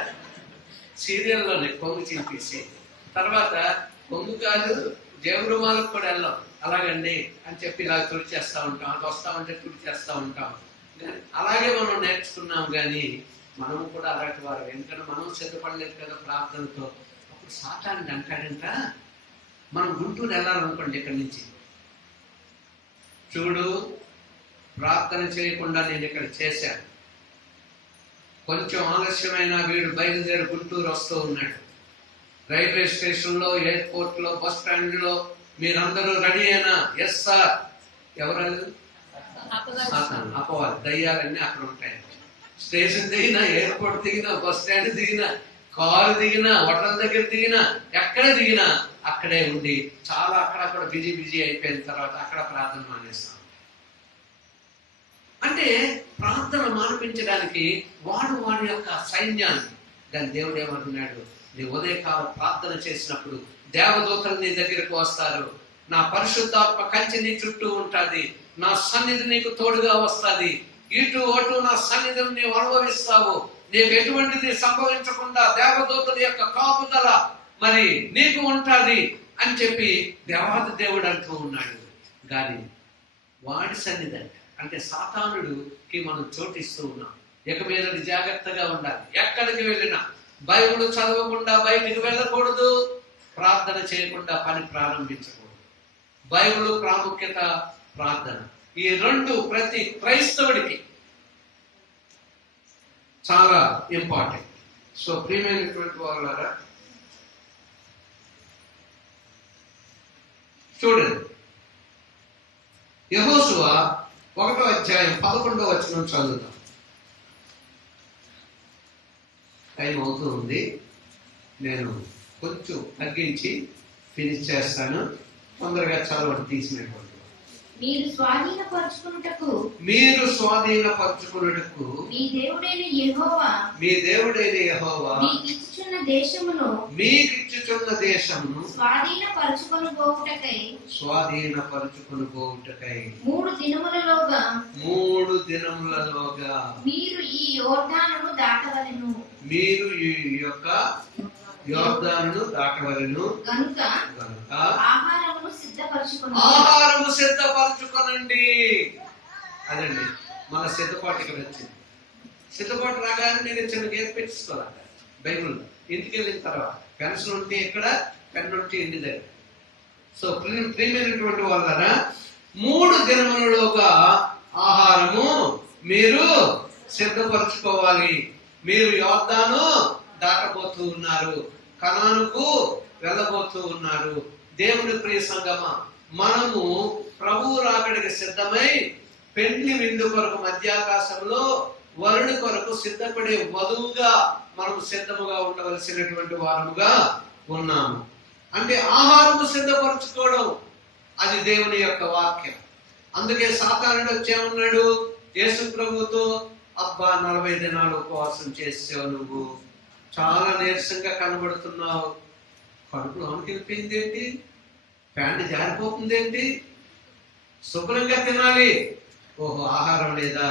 సీరియల్లోనే కొంగు చింపేసి తర్వాత కొంగు కాదు జేబురుమాలకు కూడా వెళ్ళాం, అలాగండి అని చెప్పి ఇలా తుడిచేస్తూ ఉంటాం, అది వస్తామంటే తుడిచేస్తూ ఉంటాం. అలాగే మనం నేర్చుకున్నాం. కానీ మనము కూడా అలాంటి వారు, ఎందుకంటే మనం సిద్ధపడలేదు కదా ప్రార్థనతో. అప్పుడు సాతానుడు అంటాడంట, మనం గుంటూరు వెళ్ళాలనుకోండి ఇక్కడి నుంచి, చూడు ప్రార్థన చేయకుండా నేను ఇక్కడ చేశాను, కొంచెం ఆలస్యమైన వీడు బయలుదేరి గుంటూరు వస్తూ ఉన్నాడు, రైల్వే స్టేషన్లో, ఎయిర్పోర్ట్లో, బస్ స్టాండ్లో మీరందరూ రెడీ అయినా? Yes sir. ఎవరు? అపవాది, దయ్యాలన్నీ అక్కడ ఉంటాయి. స్టేషన్ దిగినా, ఎయిర్పోర్ట్ దిగినా, బస్ స్టాండ్ దిగినా, కారు దిగినా, హోటల్ దగ్గర దిగినా, ఎక్కడ దిగినా అక్కడే ఉండి చాలా అక్కడక్కడ బిజీ అయిపోయిన తర్వాత అక్కడ ప్రార్థన మానేస్తాం. అంటే ప్రార్థన మానిపించడానికి వాడి యొక్క సైన్యాన్ని. దాని దేవుడు ఏమంటున్నాడు? నీ ఉదయకాల ప్రార్థన చేసినప్పుడు దేవదూతలు నీ దగ్గరకు వస్తారు, నా పరిశుద్ధాత్మ కంచె నీ చుట్టూ ఉంటుంది, నా సన్నిధి నీకు తోడుగా వస్తుంది, ఇటు అటు నా సన్నిధిని నీవు అనుభవిస్తావు, నీకు ఎటువంటిది సంభవించకుండా దేవదూతల యొక్క కాపుదల మరి నీకు ఉంటుంది అని చెప్పి దేవాది దేవుడు అంటూ ఉన్నాడు. కానీ వాడి సన్నిధి అంటే సాతానుడికి మనం చోటిస్తూ ఉన్నాం. ఇక మీద జాగ్రత్తగా ఉండాలి. ఎక్కడికి వెళ్ళినా బైబిల్ చదవకుండా బయటికి వెళ్ళకూడదు, ప్రార్థన చేయకుండా పని ప్రారంభించకూడదు. బైబిల్ ప్రాముఖ్యత, ప్రార్థన, ఈ రెండు ప్రతి క్రైస్తవుడికి చాలా ఇంపార్టెంట్. సో ప్రియమైనటువంటి వాళ్ళారా, చూడండి, యెహోషువ 1వ అధ్యాయం 11వ వచనం చదువుతాం. టైం అవుతూ ఉంది, నేను కొంచెం తగ్గించి ఫినిష్ చేస్తాను. తొందరగా చదవండి తీసినటువంటి. మీరు స్వాధీనపరచుకున్నటకు మీ దేవుడైన యెహోవా మీకిచ్చుచున్న దేశమును స్వాధీనపరచుకొనుబోవుటకై 3 దినములలోగా మీరు ఈ యోర్దానును దాటవలెను కనుక ఆహారమును సిద్ధపరచుకొనండి. అదండి మన సిద్ధపాటు ఇక్కడ వచ్చింది. సిద్ధపాటు రాగానే నేను చిన్న గేర్ పెట్టించుకోవాలి బైబుల్. ఇంటికి వెళ్ళిన తర్వాత పెన్షన్ ఉంటే ఇక్కడ, పెన్ ఉంటే ఇంటి దగ్గర. సో ప్రియమైనటువంటి వాళ్ళరా, 3 దినములలోగా ఆహారము మీరు సిద్ధపరచుకోవాలి. మీరు యోర్దాను దాటబోతూ ఉన్నారు, కనానుకు వెళ్ళబోతూ ఉన్నారు. దేవుని ప్రియ సంగమ, మనము ప్రభువు రాకడికి సిద్ధమై పెండ్లి విందు కొరకు మధ్యాకాశంలో వరుని కొరకు సిద్ధపడే వధువుగా మనము సిద్ధముగా ఉండవలసినటువంటి వారముగా ఉన్నాము. అంటే ఆహారము సిద్ధపరచుకోవడం అది దేవుని యొక్క వాక్యం. అందుకే సాతానుడు వచ్చేమన్నాడు యేసు ప్రభుతో, అబ్బా 40 దినాలు ఉపవాసం చేసావు, నువ్వు చాలా నీరసంగా కనబడుతున్నావు, కడుపులో అనిపించింది ఏంటి, ప్యాంటు జారిపోతుంది ఏంటి, శుభ్రంగా తినాలి, ఓహో ఆహారం లేదా,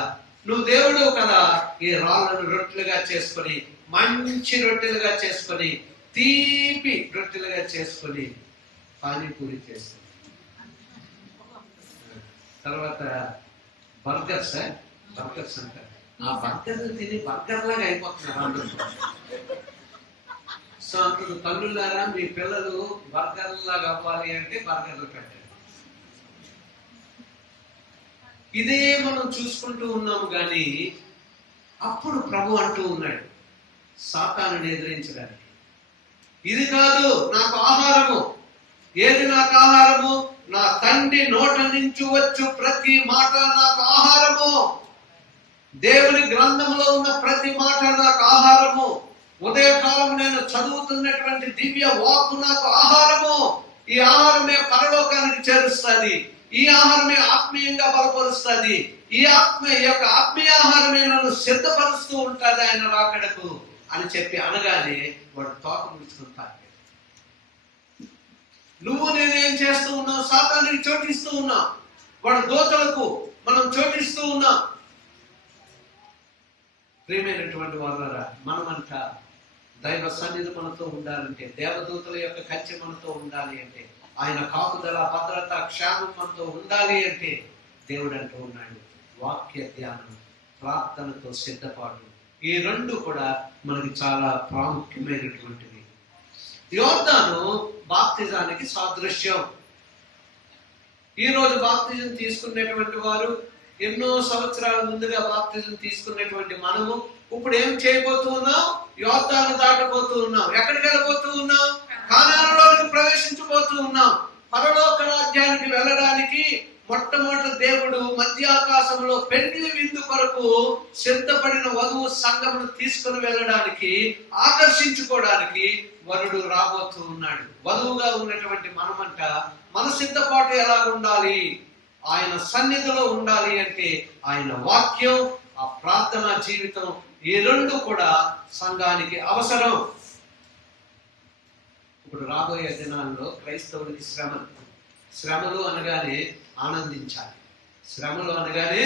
నువ్వు దేవుడు కదా, ఈ రాళ్ళను రొట్టెలుగా చేసుకొని, మంచి రొట్టెలుగా చేసుకొని, తీపి రొట్టెలుగా చేసుకొని పానీపూరి చేస్తుంది. తర్వాత బర్గర్స్ అంటారు. ఆ బర్గర్లు తిని బర్గర్ లాగా అయిపోతున్నారు అందరూ. సో అంటున్నారు తల్లులారా, మీ పిల్లలు బర్గర్ లాగా అవ్వాలి అంటే బర్గర్లు పెట్టండి. ఇదే మనం చూసుకుంటూ ఉన్నాము. కానీ అప్పుడు ప్రభు అంటూ ఉన్నాడు సాతానుని ఎదిరించడానికి, ఇది కాదు నాకు ఆహారము. ఏది నాకు ఆహారము? నా తండ్రి నోట నుంచి వచ్చు ప్రతి మాట నాకు ఆహారము. దేవుని గ్రంథంలో ఉన్న ప్రతి మాట నాకు ఆహారము. ఉదయకాలం నేను చదువుతున్నటువంటి దివ్య వాక్కు నాకు ఆహారము. ఈ ఆహారమే పరలోకానికి చేరుస్తుంది. ఈ ఆహారమే ఆత్మీయంగా బలపరుస్తుంది. ఈ యొక్క ఆత్మీయ ఆహారమే నన్ను సిద్ధపరుస్తూ ఉంటుంది ఆయన రాకడకు అని చెప్పి అనగానే వాడు తోక ముడుచుకుంటాడు. నువ్వు నేనేం చేస్తూ ఉన్నావు? సాతానికి చోటిస్తూ ఉన్నా, వాడు దోతలకు మనం చోటిస్తూ ఉన్నా. ప్రియమైనటువంటి వాళ్ళరా, మనమంతా దైవ సన్నిధి మనతో ఉండాలంటే, దేవదూతల యొక్క కంచె మనతో ఉండాలి అంటే, ఆయన కాపుదల భద్రత క్షేమం మనతో ఉండాలి అంటే, దేవుడు అంటూ ఉన్నాడు వాక్య ధ్యానం, ప్రార్థనతో సిద్ధపాటు. ఈ రెండు కూడా మనకి చాలా ప్రాముఖ్యమైనటువంటివి. యోర్దాను బాప్తిజానికి సాదృశ్యం. ఈ రోజు బాప్తిజం తీసుకునేటువంటి వారు, ఎన్నో సంవత్సరాల ముందుగా బాప్తిజం తీసుకున్నటువంటి మనము ఇప్పుడు ఏం చేయబోతూ ఉన్నాం? యోర్దాను దాటబోతూ ఉన్నాం. ఎక్కడికి వెళ్ళబోతూ ఉన్నాం? కానానులోకి ప్రవేశించబోతూ ఉన్నాం. పరలోక రాజ్యానికి వెళ్ళడానికి మొట్టమొదటి దేవుడు మధ్యాకాశంలో పెండ్లి విందు కొరకు సిద్ధపడిన వధువు సంఘమును తీసుకుని వెళ్ళడానికి, ఆకర్షించుకోవడానికి వరుడు రాబోతూ ఉన్నాడు. వధువుగా ఉన్నటువంటి మనమంట మన సిద్ధపాటు ఎలా ఉండాలి? ఆయన సన్నిధిలో ఉండాలి అంటే ఆయన వాక్యం, ఆ ప్రార్థనా జీవితం, ఈ రెండు కూడా సంఘానికి అవసరం. ఇప్పుడు రాబోయే దినాల్లో క్రైస్తవుడికి శ్రమలు అనగానే ఆనందించాలి. శ్రమలు అనగానే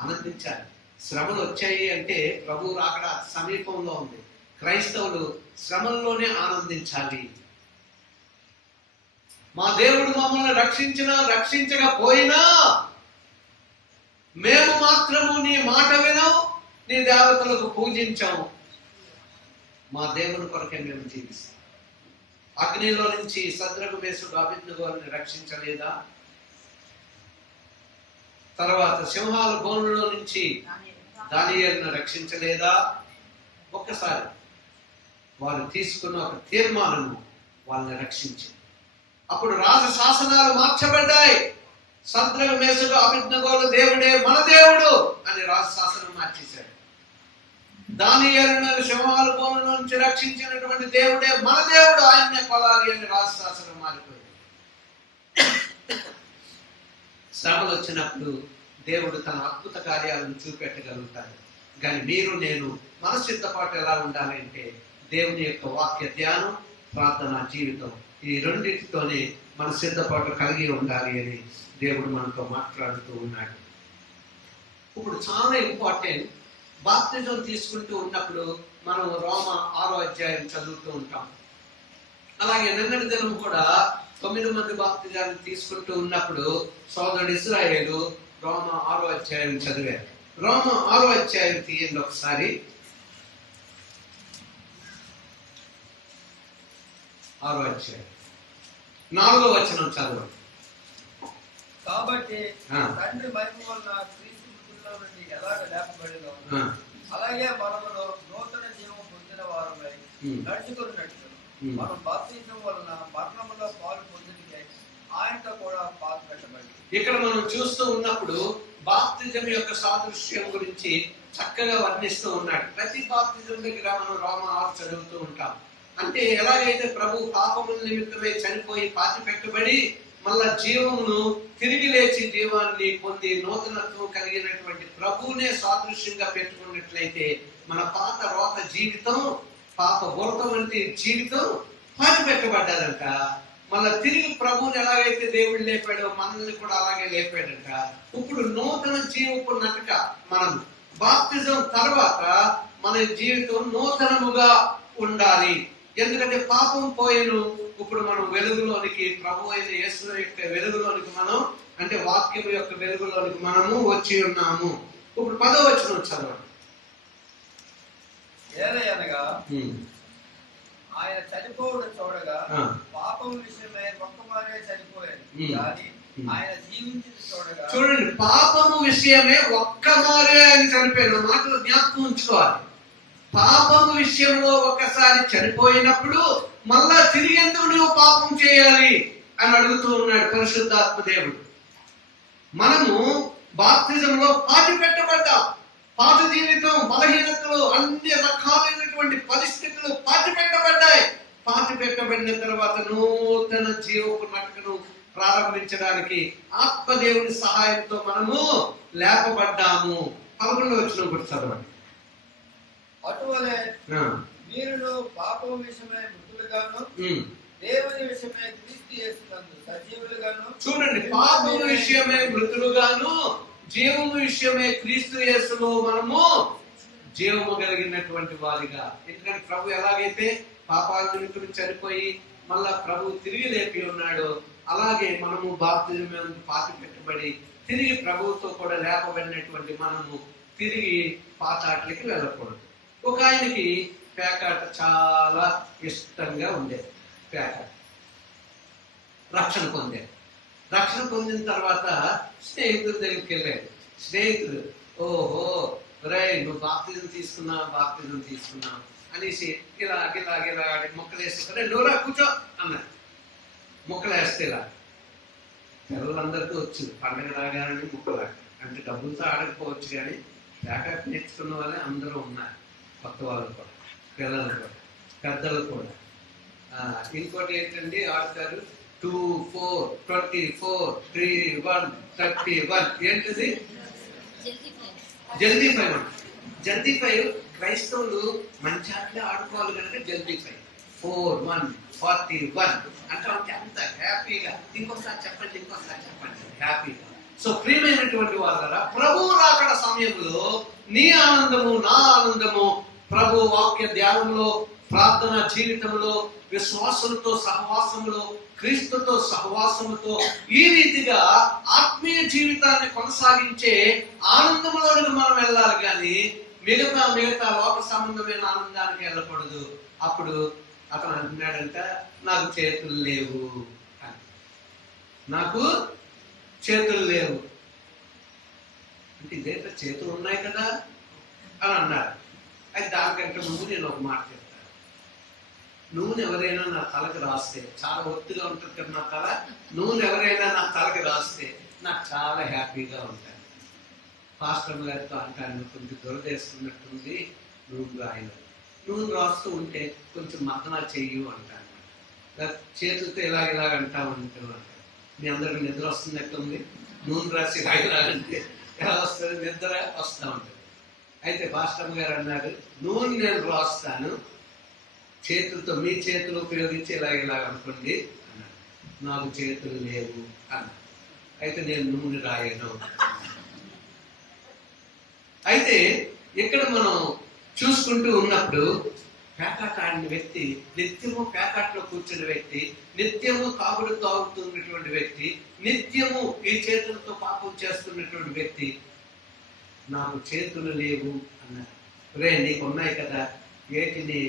ఆనందించాలి. శ్రమలు వచ్చాయి అంటే ప్రభు రాకడ సమీపంలో ఉంది. క్రైస్తవులు శ్రమల్లోనే ఆనందించాలి. మా దేవుడు మమ్మల్ని రక్షించకపోయినా మేము మాత్రము నీ మాట వినం, నీ దేవతలకు పూజించాము. మా దేవుని కొరకే మేము జీవిస్తాం. అగ్నిలో నుంచి సద్రకు మేసుడు అబేద్నెగోని రక్షించలేదా? తర్వాత సింహాల బోనులో నుంచి దానియేలును రక్షించలేదా? ఒక్కసారి వారు తీసుకున్న ఒక తీర్మానము వాళ్ళని రక్షించింది. అప్పుడు రాజ శాసనాలు మార్చబడ్డాయి. సద్రకు మేసుడు అబేద్నెగోలు దేవుడే మన దేవుడు అని రాజ శాసనం మార్చేశాడు. దానియేలును సింహాల బోనుల నుంచి రక్షించినటువంటి దేవుడే మన దేవుడు, ఆయన్నే కొలాలి అని రాజ శాసనం మారిపోయింది. శ్రమలు వచ్చినప్పుడు దేవుడు తన అద్భుత కార్యాలను చూపెట్టగలుగుతాడు. కానీ మీరు నేను మన సిద్ధపాటు ఎలా ఉండాలి అంటే దేవుని యొక్క వాక్య ధ్యానం, ప్రార్థనా జీవితం, ఈ రెండింటితోనే మన సిద్ధపాటు కలిగి ఉండాలి అని దేవుడు మనతో మాట్లాడుతూ ఉన్నాడు. ఇప్పుడు చాలా ఇంపార్టెంట్, బాప్తిజం తీసుకుంటూ ఉన్నప్పుడు మనం రోమ 6వ అధ్యాయం చదువుతూ ఉంటాం. అలాగే నిన్నటి దినం కూడా 9 మంది బాప్తిజాన్ని తీసుకుంటూ ఉన్నప్పుడు సోదరుడు ఇశ్రాయేలు రోమ 6వ అధ్యాయం చదివారు. రోమ 6వ అధ్యాయం తీయండి ఒకసారి. 6వ అధ్యాయం 4వ వచనం చదవండి. కాబట్టి తండ్రి మహిమ వలన క్రీస్తు మృతుల్లో నుండి ఎలాగ లేపబడినో అలాగే మనములో నూతన జీవం పొందిన వారమై నడుచుకున్నట్లు మనం బాప్తిజం వలన మరణములో పాలు పొందుటకై ఆయనతో కూడా పాతి పెట్టబడి. ఇక్కడ మనం చూస్తూ ఉన్నప్పుడు బాప్తిజం యొక్క సాదృశ్యం గురించి చక్కగా వర్ణిస్తూ ఉన్నాడు. ప్రతి బాప్తిజం దగ్గర మనం రోమ 6 చదువుతూ ఉంటాం. అంటే ఎలాగైతే ప్రభు పాపముల నిమిత్తమై చనిపోయి పాతి పెట్టబడి మళ్ళా జీవమును తిరిగి లేచి జీవాన్ని పొంది నూతనత్వం కలిగినటువంటి ప్రభువునే సాదృశ్యంగా పెట్టుకున్నట్లయితే మన పాత రోత జీవితం, పాప బురత వంటి జీవితం పాతి పెట్టబడ్డాదంట. మళ్ళా తిరిగి ప్రభువుని ఎలాగైతే దేవుడు లేపాడో మనల్ని కూడా అలాగే లేపాడంట. ఇప్పుడు నూతన జీవపు నటక మనం బాప్తిజం తర్వాత మన జీవితం నూతనముగా ఉండాలి. ఎందుకంటే పాపం పోయేను. ఇప్పుడు మనం వెలుగులోనికి, ప్రభు అయిన యేసు యొక్క వెలుగులోనికి మనం, అంటే వాక్యం యొక్క వెలుగులోనికి మనము వచ్చి ఉన్నాము. ఇప్పుడు 10వ వచనం చదవండి. ఏలయనగా ఆయన చనిపోవడం చూడగా ఆ. పాపం విషయమై ఒక్కమారే చనిపోయాడు కానీ ఆయన జీవించింది చూడగా. చూడండి, పాపము విషయమే ఒక్కమారే ఆయన చనిపోయిన మాటలు జ్ఞాపకం ఉంచుకోవాలి. పాపము విషయంలో ఒక్కసారి చనిపోయినప్పుడు మళ్ళా తిరిగి ఎందుకు నువ్వు పాపం చేయాలి అని అడుగుతూ ఉన్నాడు పరిశుద్ధాత్మ దేవుడు. మనము బాప్తిజంలో పాతి పెట్టబడ్డాం. పాత జీవితం, బలహీనతలు, అన్ని రకాలైనటువంటి పరిస్థితులు పాతి పెట్టబడ్డాయి. పాతి పెట్టబడిన తర్వాత నూతన జీవపు నటకను ప్రారంభించడానికి ఆత్మదేవుని సహాయంతో మనము లేపబడ్డాము. 11వ వచనం కూడా చదవండి. అటువలే మీరును పాపం విషయమై మృతులుగాను దేవుని విషయమై క్రీస్తు యేసునందు సజీవులుగాను. చూడండి, పాపం విషయమై మృతులుగాను జీవము విషయమై క్రీస్తు యేసులో మనము జీవము కలిగినటువంటి వారిగా. ఎందుకంటే ప్రభు ఎలాగైతే పాపాల నిమిత్తం చనిపోయి మళ్ళా ప్రభు తిరిగి లేపి ఉన్నాడో అలాగే మనము బాప్తిజం పాతి పెట్టబడి తిరిగి ప్రభువుతో కూడా లేపబడినటువంటి మనము తిరిగి పాతాట్లకి వెళ్ళకూడదు. ఒక ఆయనకి పేకాట చాలా ఇష్టంగా ఉండేది. పేకాట రక్షణ పొందాడు. రక్షణ పొందిన తర్వాత స్నేహితుల దగ్గరికి వెళ్ళాడు. స్నేహితుడు, ఓహో రే నువ్వు బాప్తిజం తీసుకున్నావు అనేసి ఇలా మొక్కలు వేస్తే నువ్వురా కూర్చో అన్నాడు. మొక్కలు వేస్తే ఇలా పిల్లలందరికీ వచ్చు పండగ రాగానే మొక్కలు అంటే డబ్బులతో ఆడకపోవచ్చు కానీ పేకాట నేర్చుకున్న వాళ్ళే అందరూ ఉన్నారు. కొత్త వాళ్ళు కూడా, పిల్లలు కూడా, పెద్దలు కూడా. ఇంకోటి ఏంటండి ఆడతారు 2, 4, 24, 3, 1, 31. ఏంటిది? జల్దీ 5. జల్దీ 5 క్రైస్తవులు మంచి ఆటలే ఆడుకోవాలి కనుక జల్దీ 5. 4, 1, 41 అంటే అంత హ్యాపీగా ఇంకోసారి చెప్పండి హ్యాపీగా. సో ప్రియమైనటువంటి వాళ్ళరా, ప్రభువు రాకడ సమయంలో నీ ఆనందము నా ఆనందము ప్రభు వాక్య ధ్యానంలో, ప్రార్థన జీవితంలో, విశ్వాసంతో సహవాసంలో, క్రీస్తుతో సహవాసముతో ఈ రీతిగా ఆత్మీయ జీవితాన్ని కొనసాగించే ఆనందంలోనికి మనం వెళ్ళాలి కానీ మిగతా లోక సంబంధమైన ఆనందానికి వెళ్ళకూడదు. అప్పుడు అతను అంటున్నాడంట, నాకు చేతులు లేవు అని. నాకు చేతులు లేవు అంటే ఇదేంటో చేతులు ఉన్నాయి కదా అని అన్నాడు. అయితే దానికంటే ముందు నేను ఒక మాట చెప్తాను. నూనె ఎవరైనా నా తలకి రాస్తే, చాలా ఒత్తిగా ఉంటుంది కదా నా తల, నూనె ఎవరైనా నా తలకి రాస్తే నాకు చాలా హ్యాపీగా ఉంటాను. పాస్టర్ గారితో అంటాను, కొంచెం దొరదేసుకున్నట్టుంది నూనె రాయను. నూనె రాస్తూ ఉంటే కొంచెం మద్దనా చెయ్యు అంటాను. చేతులతో ఇలాగ అంటా ఉంటాను. మీ అందరికి నిద్ర వస్తున్నట్టుంది, నూనె రాసి రాయలాగంటే ఎలా వస్తుంది? నిద్ర వస్తూ ఉంటుంది. అయితే పాస్టర్ గారు అన్నారు, నూనె నేను రాస్తాను, చేతులతో మీ చేతులు ఉపయోగించి ఇలాగ అనుకోండి అన్నాడు. నాకు చేతులు లేవు అన్న. అయితే నేను నూనె రాయను. అయితే ఇక్కడ మనం చూసుకుంటూ ఉన్నప్పుడు పేకాట ఆడిన వ్యక్తి, నిత్యము పేకాటలో కూర్చున్న వ్యక్తి, నిత్యము తాగుతున్నటువంటి వ్యక్తి, నిత్యము ఈ చేతులతో పాపం చేస్తున్నటువంటి వ్యక్తి నాకు చేతులు లేవు అన్నారు. రే నీకు ఉన్నాయి కదా, ఏటిని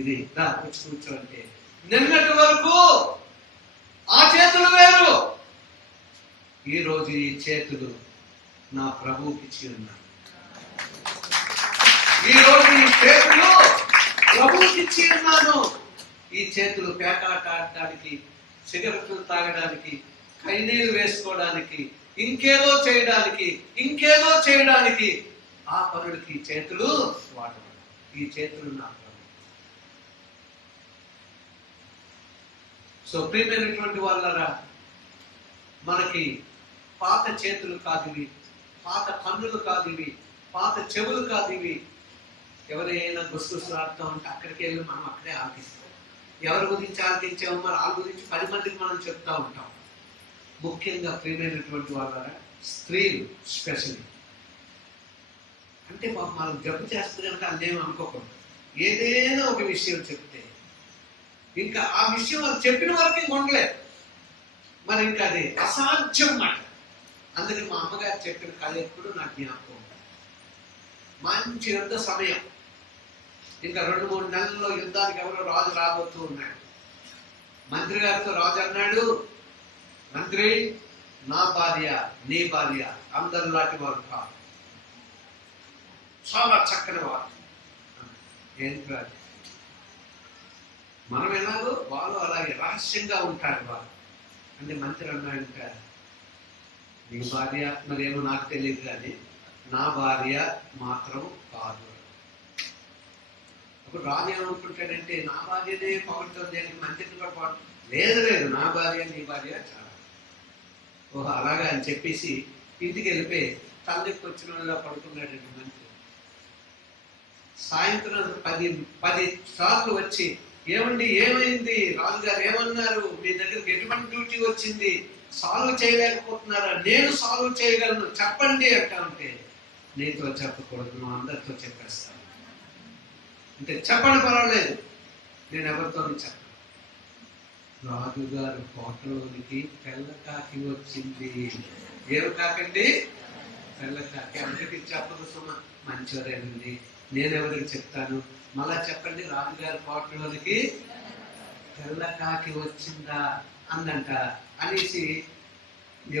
ఇది రా కూర్చో అంటే, నిన్నటి వరకు ఆ చేతులు వేరు, ఈ రోజు ఈ చేతులు నా ప్రభువుకి ఇచ్చి ఉన్నాయి. ఈ రోజు ఈ చేతులు ప్రభువుకి ఇచ్చి ఉన్నాను. ఈ చేతులు పేకాట ఆడటానికి, సిగరెట్లు తాగడానికి, కైనీళ్ళు వేసుకోవడానికి, ఇంకేదో చేయడానికి ఆ పనులకి చేతులు వాడబడ్డాయి. ఈ చేతులు నా పనులు. సో ప్రియమైనటువంటి వాళ్ళరా, మనకి పాత చేతులు కాదివి, పాత కన్నులు కాదివి, పాత చెవులు కాదివి. ఎవరైనా గుసగుసలాడుతూ ఉంటే అక్కడికి వెళ్ళి మనం అక్కడే ఆలకిస్తాం. ఎవరి గురించి ఆలకించామో మరి వాళ్ళ గురించి 10 మందికి మనం చెప్తా ఉంటాం. ముఖ్యంగా ప్రియమైనటువంటి వాళ్ళరా, స్త్రీలు స్పెషల్లీ అంటే మనం జబ్బు చేస్తుంది కనుక అన్నేమో అనుకోకూడదు. ఏదైనా ఒక విషయం చెప్తే ఇంకా ఆ విషయం వాళ్ళు చెప్పిన వరకు ఉండలేదు, మరి ఇంకా అది అసాధ్యం మాట. అందుకని మా అమ్మగారు చెప్పిన కథ ఎప్పుడు నాకు జ్ఞాపకం ఉంటుంది. మంచి యుద్ధ సమయం, ఇంకా 2-3 నెలల్లో యుద్ధానికి ఎవరో రాజు రాబోతూ ఉన్నాడు. మంత్రి గారితో రాజు అన్నాడు, మంత్రి, నా భార్య నీ భార్య అందరిలాంటి వారు కాదు, చాలా చక్కని వారు. ఏంటి రాజు, మనం ఎలాగో వాళ్ళు అలాగే రహస్యంగా ఉంటారు వారు అంటే. మంత్రి అన్నాడంట, నీ భార్య మరేమో నాకు తెలియదు కానీ నా భార్య మాత్రం కాదు. అప్పుడు రాజు ఏమనుకుంటాడంటే, నా భార్యనే పొగడుతుంది అని మంత్రిని కూడా పొగడు. లేదు, నా భార్య నీ భార్య చాలా. ఓహో అలాగా అని చెప్పేసి ఇంటికి వెళ్ళిపోయి తల్లికి వచ్చిన వాళ్ళ పడుకున్నాడండి మంత్రి. సాయంత్రం 10 సార్లు వచ్చి, ఏమండి ఏమైంది, రాజుగారు ఏమన్నారు, మీ దగ్గరికి ఎటువంటి డ్యూటీ వచ్చింది, సాల్వ్ చేయలేకపోతున్నారా, నేను సాల్వ్ చేయగలను చెప్పండి అంటా ఉంటే, నీతో చెప్పకూడదు, నువ్వు అందరితో చెప్పేస్తాను. అంటే చెప్పండి పర్వాలేదు, నేను ఎవరితో చెప్పను. రాజుగారు కోటలోనికి తెల్ల కాకి వచ్చింది. ఏం కాకండి, తెల్ల కాకి. అందరికి చెప్పదు సుమ, మంచివారేనండి, నేను ఎవరికి చెప్తాను, మళ్ళా చెప్పండి. రాజుగారి కోటలోనికి తెల్ల కాకి వచ్చిందా అందంట అనేసి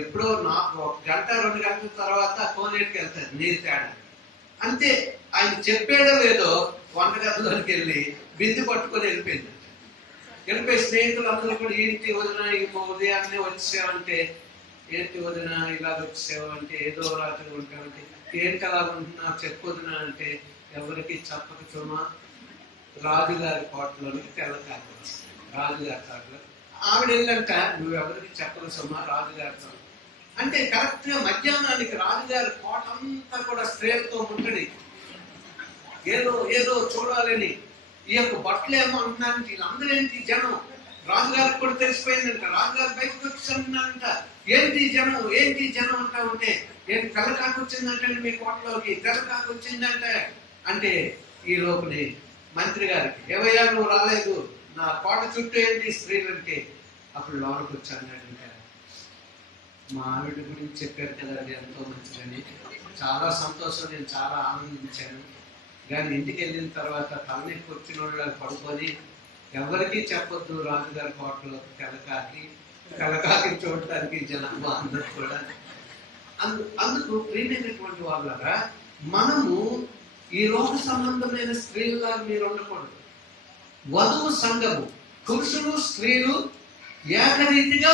ఎప్పుడో నాకు 1 గంట 2 గంటల తర్వాత కోనేటికి వెళ్తారు నీరు తేడా. అంతే, ఆయన చెప్పాడో లేదో వంటగదిలోకి వెళ్ళి బింది పట్టుకొని వెళ్ళిపోయింది. వెళ్ళిపోయి స్నేహితులు అందరూ కూడా, ఏంటి వదిన ఈ ఉదయాన్నే వచ్చావంటే, ఏంటి వదిన ఇలాగ వచ్చావంటే, ఏదో రాత్రి ఉంటామంటే, ఏంటి అలా ఉంటున్నావు చెప్పు వదిన అంటే, ఎవరికి చెప్పక చుమా, రాజుగారి కోటలోనికి తెల్లకాకి వచ్చింది. రాజుగారి కోటలో ఆవిడ వెళ్ళంట, నువ్వెవరికి చెప్పక చుమా రాజుగారితో అంటే. కరెక్ట్ గా మధ్యాహ్నానికి రాజుగారి కోట అంతా కూడా స్త్రీలతో ముట్టడి. ఏదో చూడాలని ఈ యొక్క బట్టలు ఏమో అంటున్నారంటే, వీళ్ళందరూ ఏంటి జనం. రాజుగారికి కూడా తెలిసిపోయిందంట. రాజుగారు బయటకు వచ్చి అంటున్నారంట, ఏంటి జనం అంటా ఉంటే, ఏంటి తెల్లకాకి వచ్చిందంటే మీ కోటలోకి తెల్లకాకి వచ్చిందంటే. అంటే ఈ లోపుని మంత్రి గారికి, ఏవయ్యా నువ్వు రాలేదు, నా కోట చుట్టూ ఏంటి స్త్రీలు అంటే. అప్పుడు లోనికి వచ్చి అన్నాడంటే, మా ఆవిడ గురించి చెప్పారు కదా, అది ఎంతో మంచిదని, చాలా సంతోషం, నేను చాలా ఆనందించాను. కానీ ఇంటికి వెళ్ళిన తర్వాత తలనొప్పి వచ్చిన వాళ్ళు పడుకొని, ఎవరికీ చెప్పొద్దు రాజుగారి కోటలో తెల్లకాకి చూడటానికి జనాభా అందరూ కూడా. అందుకు ప్రియమైనటువంటి వాళ్ళగా, మనము ఈ లోక సంబంధమైన స్త్రీలుగా మీరు ఉండకూడదు. వధువు సంఘము, పురుషులు స్త్రీలు ఏకరీతిగా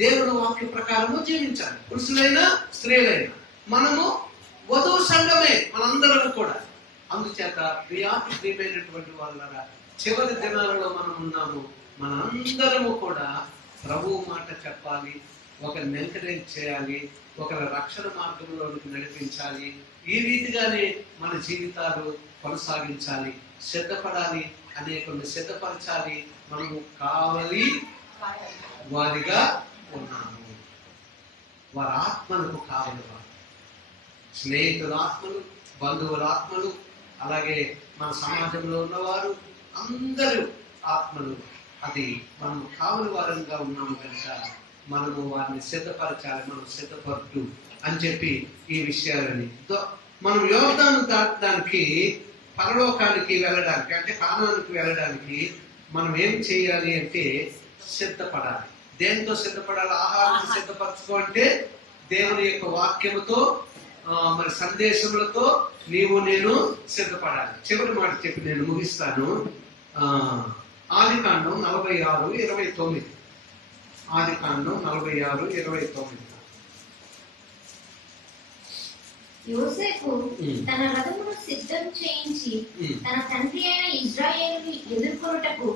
దేవుని వాక్య ప్రకారము జీవించాలి. పురుషులైనా స్త్రీలైనా మనము వధువు సంఘమే, మనందరం కూడా. అందుచేత ప్రియమైనటువంటి వాళ్ళగా, చివరి దినాలలో మనం ఉన్నాము. మనందరము కూడా ప్రభువు మాట చెప్పాలి, ఒకరిని ఎంకరేజ్ చేయాలి, ఒకరి రక్షణ మార్గంలోనికి నడిపించాలి. ఈ రీతిగానే మన జీవితాలు కొనసాగించాలి, సిద్ధపడాలి, అనేకులను సిద్ధపరచాలి. మనము కావలి వారిగా ఉన్నాము. వారి ఆత్మలకు కావలి వారు, స్నేహితుల ఆత్మలు, బంధువుల ఆత్మలు, అలాగే మన సమాజంలో ఉన్నవారు అందరూ ఆత్మలు. అది మనం కావలి వారంగా ఉన్నాము కనుక మనము వారిని సిద్ధపరచాలి. మనం సిద్ధపరచు అని చెప్పి ఈ విషయాలని మనం యోర్దాను దాటడానికి, పరలోకానికి వెళ్ళడానికి అంటే కానానికి వెళ్ళడానికి మనం ఏం చేయాలి అంటే సిద్ధపడాలి. దేంతో సిద్ధపడాలి? ఆహారాన్ని సిద్ధపరచుకో అంటే దేవుని యొక్క వాక్యముతో, మరి సందేశములతో నీవు నేను సిద్ధపడాలి. చివరి మాట చెప్పి నేను ముగిస్తాను. ఆదికాండం 46:29. ఆదికాండం 46:29. యోసేపు తన రథమును సిద్ధం చేయించి తన తండ్రి అయిన ఇజ్రాయేలుని ఎదుర్కొనుటకు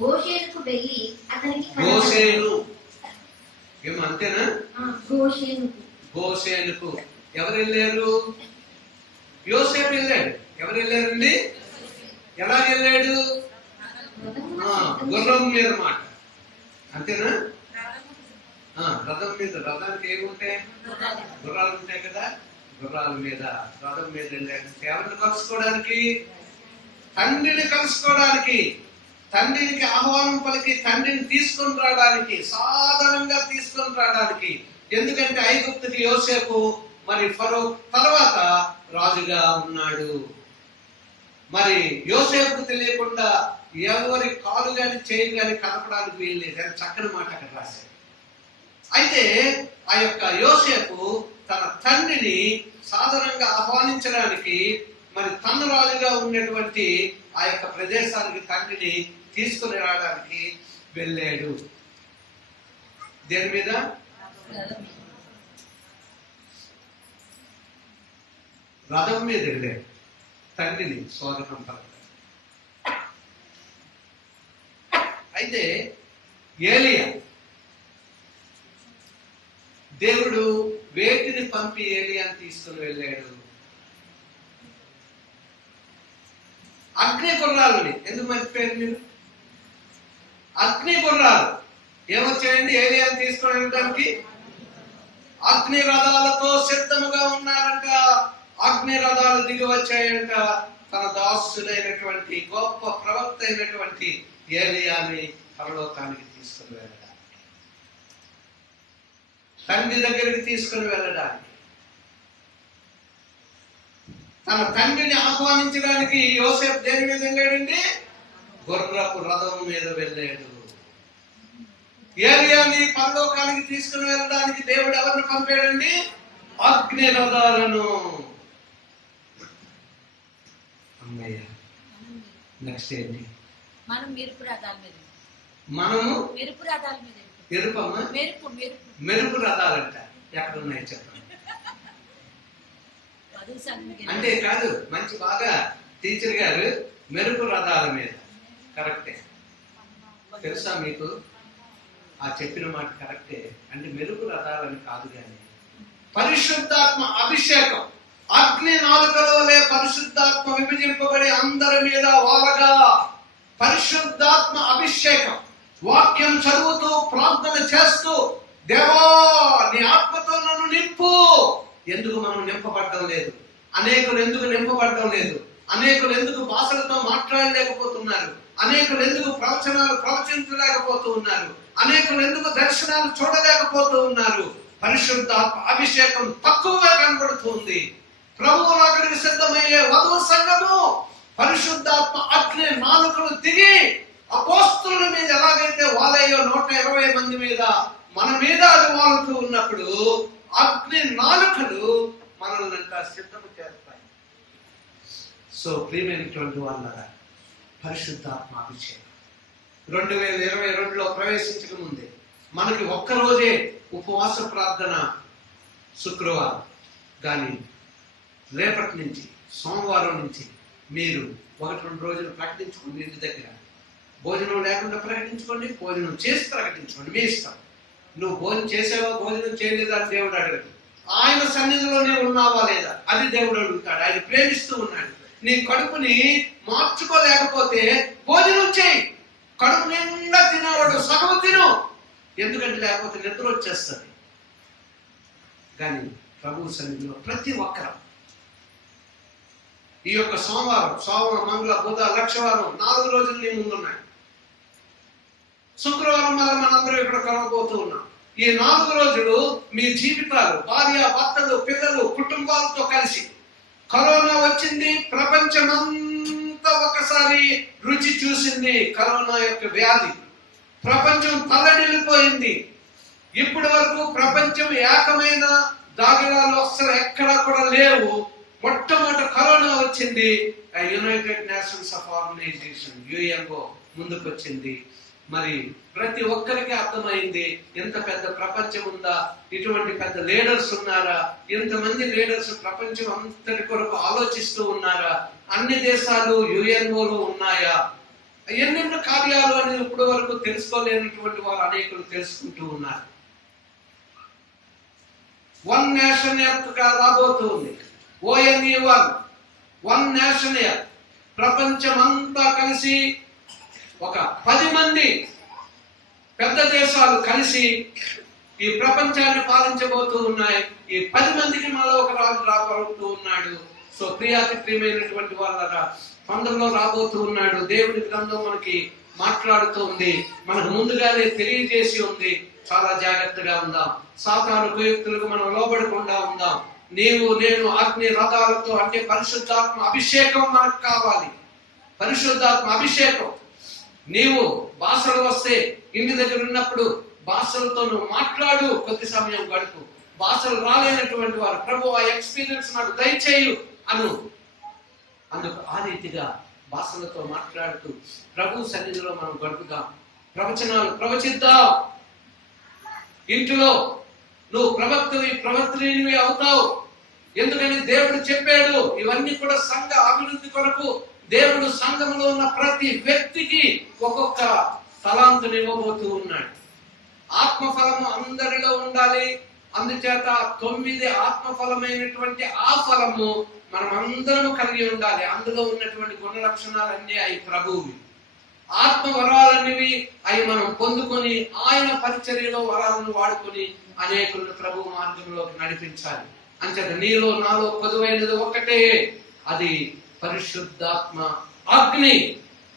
గోషేనుకు వెళ్ళి అతనికి గోషేను అంతేనా? గోషేనుకు ఎవరు వెళ్ళారు? యోసేపు వెళ్ళాడు. ఎవరు వెళ్ళారండి? ఎలా వెళ్ళాడు? గుర్రం మీద మాట, అంతేనా? రథం మీద. రథానికి ఏముంటాయి? గుర్రాలు ఉంటాయి కదా. గుర్రాల మీద, రథం మీద వెళ్ళాడు. ఎవరిని కలుసుకోవడానికి? తండ్రిని కలుసుకోవడానికి, తండ్రికి ఆహ్వానం పలికి తండ్రిని తీసుకొని రావడానికి, సాధారణంగా తీసుకొని రావడానికి. ఎందుకంటే ఐగుప్తుకి యోసేపు మరి ఫరో తర్వాత రాజుగా ఉన్నాడు. మరి యోసేపుకు తెలియకుండా ఎవరి కాలు గాని చేయి గాని కలపడానికి వీల్లేదు అని చక్కని మాట అక్కడ రాశారు. అయితే ఆ యొక్క యోసేపు తన తండ్రిని సాధారణంగా ఆహ్వానించడానికి మరి తన రాజుగా ఉన్నటువంటి ఆ యొక్క ప్రదేశానికి తండ్రిని తీసుకుని రావడానికి వెళ్ళాడు. దేని మీద? రథం మీద వెళ్ళాడు. తండ్రిని స్వాగతం పలకాడు. అయితే ఏలియా దేవుడు వేటిని పంపి ఏలియాని తీసుకుని వెళ్ళాడు? అగ్ని గుర్రాలని. ఎందుకు మర్చిపోయారు మీరు? అగ్ని గుర్రాలు ఏమొచ్చాయండి ఏలియాని తీసుకుని వెళ్ళడానికి? అగ్ని రథాలతో సిద్ధముగా ఉన్నారంట. అగ్ని రథాలు దిగి వచ్చాయంట. తన దాసుడైనటువంటి గొప్ప ప్రవక్త అయినటువంటి ఏలియాని పరలోకానికి తీసుకుని వెళ్ళడానికి, తండ్రి దగ్గరికి తీసుకుని వెళ్ళడానికి, తన తండ్రిని ఆహ్వానించడానికి యోసేపు దేని మీద వెళ్ళాడండి? గుర్రపు రథం మీద వెళ్ళాడు. ఏలియాని పరలోకానికి తీసుకుని వెళ్ళడానికి దేవుడు ఎవరిని పంపాడండి? అగ్ని రథాలను. అమ్మయ్య, నెక్స్ట్ ఏంటి? మనం మెరుపు రథాల మీద. మనము మెరుపు రథాల మీద. ఎరుపమ్మా? మెరుపు మెరుపు మెరుపు రథాలంట. ఎక్కడ ఉన్నాయి చెప్పండి. అంటే కాదు, మంచి బాగా టీచర్ గారు మెరుపు రథాల మీద. కరెక్టే. తెలుసా మీకు? ఆ చెప్పిన మాట కరెక్టే. అంటే మెరుపు రథాలని కాదు కానీ పరిశుద్ధాత్మ అభిషేకం. అగ్ని నాలుకలోనే పరిశుద్ధాత్మ విభజింపబడి అందరి మీద వాలగా పరిశుద్ధాత్మ అభిషేకం. వాక్యం చదువుతూ ప్రార్థన చేస్తూ, దేవా నీ ఆత్మతో నన్ను నింపు. ఎందుకు మనం నింపబడడం లేదు? అనేకులు ఎందుకు నింపబడడం లేదు? అనేకులు ఎందుకు భాషలతో మాట్లాడలేకపోతున్నారు? అనేకులు ఎందుకు ప్రవచనాలు ప్రవచించలేకపోతూ ఉన్నారు? అనేకులు ఎందుకు దర్శనాలు చూడలేకపోతూ ఉన్నారు? పరిశుద్ధాత్మ అభిషేకం తక్కువగా కనబడుతుంది. ప్రభువు అక్కడికి సిద్ధమయ్యే వధువు సంఘము పరిశుద్ధాత్మ అగ్ని నాలుకలు దిగి అపోస్తలుల మీద ఎలాగైతే వాలయ్యో 120 మంది మీద మన మీద అది వాలుతూ ఉన్నప్పుడు అగ్ని నాలుకలు మనల్ని సిద్ధము చేస్తాయి. సో ప్రియమైనటువంటి వాళ్ళ పరిశుద్ధాత్మ అభిషేకం 2022లో ప్రవేశించక ముందే మనకి ఒక్కరోజే ఉపవాస ప్రార్థన శుక్రవారం, కానీ రేపటి నుంచి సోమవారం నుంచి మీరు 1-2 రోజులు ప్రకటించుకోండి. ఇంటి దగ్గర భోజనం లేకుండా ప్రకటించుకోండి, భోజనం చేసి ప్రకటించుకోండి, మీ ఇష్టం. నువ్వు భోజనం చేసావా భోజనం చేయలేదా అని దేవుడు అడగడు. ఆయన సన్నిధిలోనే ఉన్నావా లేదా అది దేవుడు అడుగుతాడు. ఆయన ప్రేమిస్తూ ఉన్నాడు. నీ కడుపుని మార్చుకోలేకపోతే భోజనం చేయి. కడుపు నిండా తినేవాడు సగం తిను, ఎందుకంటే లేకపోతే నిద్ర వచ్చేస్తుంది. కానీ ప్రభు సన్నిధిలో ప్రతి ఒక్కరు ఈ యొక్క సోమవారం, మంగళ, బుధ, లక్షవారం 4 రోజులు నీ ముందున్నాయి. శుక్రవారం మళ్ళీ మనందరం ఇక్కడ కలవబోతూ ఉన్నాం. ఈ 4 రోజులు మీ జీవితాలు, భార్య, భర్తలు, పిల్లలు, కుటుంబాలతో కలిసి. కరోనా వచ్చింది, ప్రపంచమంతా ఒకసారి రుచి చూసింది. కరోనా యొక్క వ్యాధి ప్రపంచం తల్లడిల్లిపోయింది. ఇప్పటి వరకు ప్రపంచం ఏకమైన దాగిరాలు అసలు ఎక్కడా కూడా లేవు. మొట్టమొదటి కరోనా వచ్చింది. United nations of organisation UNO ముందుకు వచ్చింది. మరి ప్రతి ఒక్కరికి అర్థమైంది, ఎంత పెద్ద ప్రపంచం ఉందా, ఇటువంటి పెద్ద లీడర్స్ ఉన్నారా, ఎంతమంది లీడర్స్ ప్రపంచం అంతటి కొరకు ఆలోచిస్తూ ఉన్నారా, అన్ని దేశాలు యుఎన్ఓలో ఉన్నాయా, ఎన్నెన్నో కార్యాలు అని ఇప్పటి వరకు తెలుసుకోలేనటువంటి వారు అనేకులు తెలుసుకుంటూ ఉన్నారు. వన్ నేషన్ గా రాబోతుంది. ONE one nation earth. ప్రపంచమంతా కలిసి ఒక 10 మంది పెద్ద దేశాలు కలిసి ఈ ప్రపంచాన్ని పాలించబోతూ ఉన్నాయి. ఈ 10 మందికి మళ్ళీ ఒక రాజు రాబోతూ ఉన్నాడు. సో ప్రియమైనటువంటి వాళ్ళ తొందరలో రాబోతూ ఉన్నాడు. దేవుని గ్రంథం మనకి మాట్లాడుతూ ఉంది, మనకు ముందుగానే తెలియజేసి ఉంది. చాలా జాగ్రత్తగా ఉందాం. సాతాను కుయుక్తులకు మనం లోబడకుండా ఉందాం. నీవు నేను అగ్ని రథాలతో, అంటే పరిశుద్ధాత్మ అభిషేకం మనకు కావాలి. పరిశుద్ధాత్మ అభిషేకం. నీవు భాషలు వస్తే ఇంటి దగ్గర ఉన్నప్పుడు భాషలతో నువ్వు మాట్లాడు, కొద్ది సమయం గడుపు. భాషలు రాలేనటువంటి వారు, ప్రభు ఆ ఎక్స్పీరియన్స్ నాకు దయచేయు అను. అందుకు ఆ రీతిగా భాషలతో మాట్లాడుతూ ప్రభు సన్నిధిలో మనం గడుపుదాం. ప్రవచనాలు ప్రవచిద్దాం. ఇంటిలో నువ్వు ప్రవక్తనివి అవుతావు. ఎందుకని దేవుడు చెప్పాడు. ఇవన్నీ కూడా సంఘ అభివృద్ధి కొరకు దేవుడు సంఘంలో ఉన్న ప్రతి వ్యక్తికి ఒక్కొక్క తలాంతుని ఇవ్వబోతూ ఉన్నాడు. ఆత్మఫలము అందరిలో ఉండాలి. అందుచేత 9 ఆత్మఫలమైనటువంటి ఆ ఫలము మనం అందరం కలిగి ఉండాలి. అందులో ఉన్నటువంటి గుణ లక్షణాలన్నీ అవి ప్రభువువి. ఆత్మ వరాలన్నవి అవి మనం పొందుకొని ఆయన పరిచర్యలో వరాలను వాడుకొని అనేకులను ప్రభు మార్గంలోకి నడిపించాలి. అంచేత నీలో నాలో పొదువైనది ఒక్కటే, అది పరిశుద్ధాత్మ అగ్ని.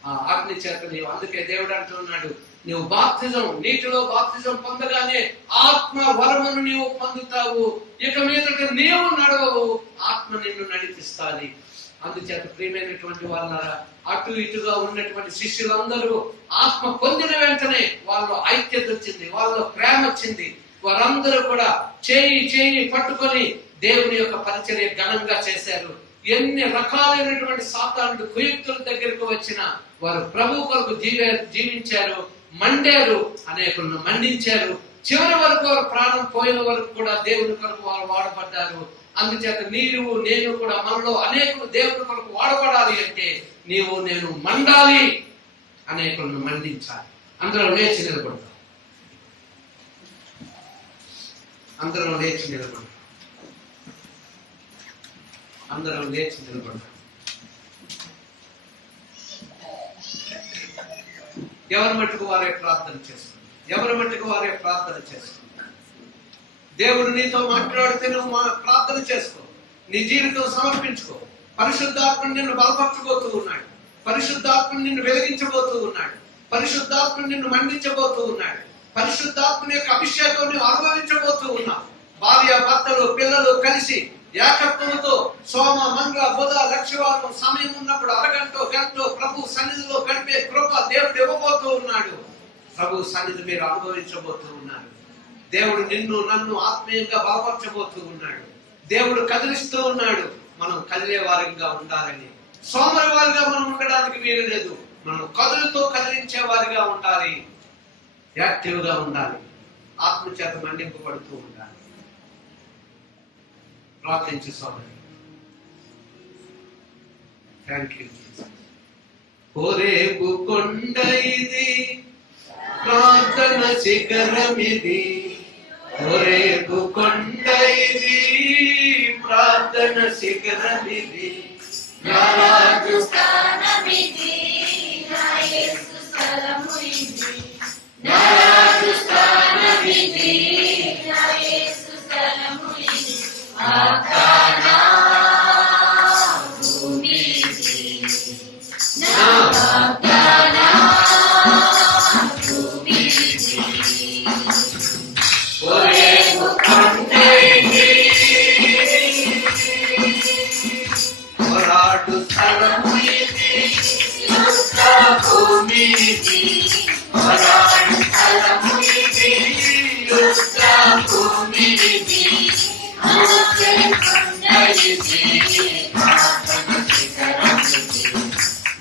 ఆ అగ్ని చేత నీవు, అందుకే దేవుడు అంటున్నాడు, నీవు బాప్తిజం, నీటిలో బాప్తిజం పొందగానే ఆత్మ వరమును నీవు పొందుతావు. ఇక మీదట నీవు నడవవు, ఆత్మ నిన్ను నడిపిస్తాది. అందుచేత ప్రియమైనటువంటి వాళ్ళారా, అటు ఇటుగా ఉన్నటువంటి శిష్యులందరూ ఆత్మ పొందిన వెంటనే వాళ్ళలో ఐక్యత వచ్చింది, వాళ్ళలో ప్రేమ వచ్చింది. వారందరూ కూడా చేయి పట్టుకొని దేవుని యొక్క పరిచర్య ఘనంగా చేశారు. ఎన్ని రకాలైనటువంటి సాతానుడు కుయుక్తుల దగ్గరకు వచ్చిన వారు ప్రభు కొరకు జీవించారు, మండారు, అనేకులను మండించారు. చివరి వరకు వారు ప్రాణం పోయిన వరకు కూడా దేవుని కొరకు వారు వాడబడ్డారు. అందుచేత నీవు నేను కూడా మనలో అనేకులు దేవుని కొరకు వాడబడాలి అంటే నీవు నేను మండాలి, అనేకులను మండించాలి. అందరం లేచి నిలబడతాం. అందరం లేచి నిలబడతాం. అందరం లేచి నిలబడతాం. ఎవరి మట్టుకు వారే ప్రార్థన చేస్తున్నారు. దేవుడు నీతో మాట్లాడితే నువ్వు ప్రార్థన చేసుకో, నీ జీవితం సమర్పించుకో. పరిశుద్ధాత్మ నిన్ను బలపరచబోతూ ఉన్నాడు. పరిశుద్ధాత్మ నిన్ను వెలిగించబోతూ ఉన్నాడు. పరిశుద్ధాత్మ నిన్ను మండించబోతూ ఉన్నాడు. పరిశుద్ధాత్మ యొక్క అభిషేకం నువ్వు అనుభవించబోతూ ఉన్నావు. భార్య భర్తలు పిల్లలు కలిసి ఏకత్వంతో సోమ మంగళ బుధ లక్షవారం సమయం ఉన్నప్పుడు అరగంటో గంటో ప్రభు సన్నిధిలో గడిపే కృప దేవుడు ఇవ్వబోతూ ఉన్నాడు. ప్రభు సన్నిధి మీరు అనుభవించబోతూ ఉన్నారు. దేవుడు నిన్ను నన్ను ఆత్మీయంగా బలపరచబోతూ ఉన్నాడు. దేవుడు కదిలిస్తూ ఉన్నాడు. మనం కదిలే వారిగా ఉండాలని, సోమరి వారిగా మనం ఉండడానికి వీలు లేదు. మనం కదులుతో కదిలించే వారిగా ఉండాలి, యాక్టివ్ గా ఉండాలి, ఆత్మచేత మండింపబడుతూ ఉండాలి. ప్రార్థించు సోదరి. Thank you. హోరేబు కొండ ఇది, ప్రార్థన శిఖరమిది. హోరేబు కొండ ఇది, ప్రార్థన శిఖరమిది. నా రాజు స్థానమిది, నా యేసు స్థలము ఇది. నా రాజు స్థానమిది, నా యేసు స్థలము ఇది. ఆకానా భూమి ఇది, నా వాగ్దానా భూమి ఇది. హోరేబు కొండ ఇది, పోరాడు స్థలము ఇది, యుద్ధ భూమి ఇది. పోరాడు స్థలము ఇది, యుద్ధ భూమి ఇది. మోసే కొండ ఇది, ప్రార్థన శిఖరం ఇది.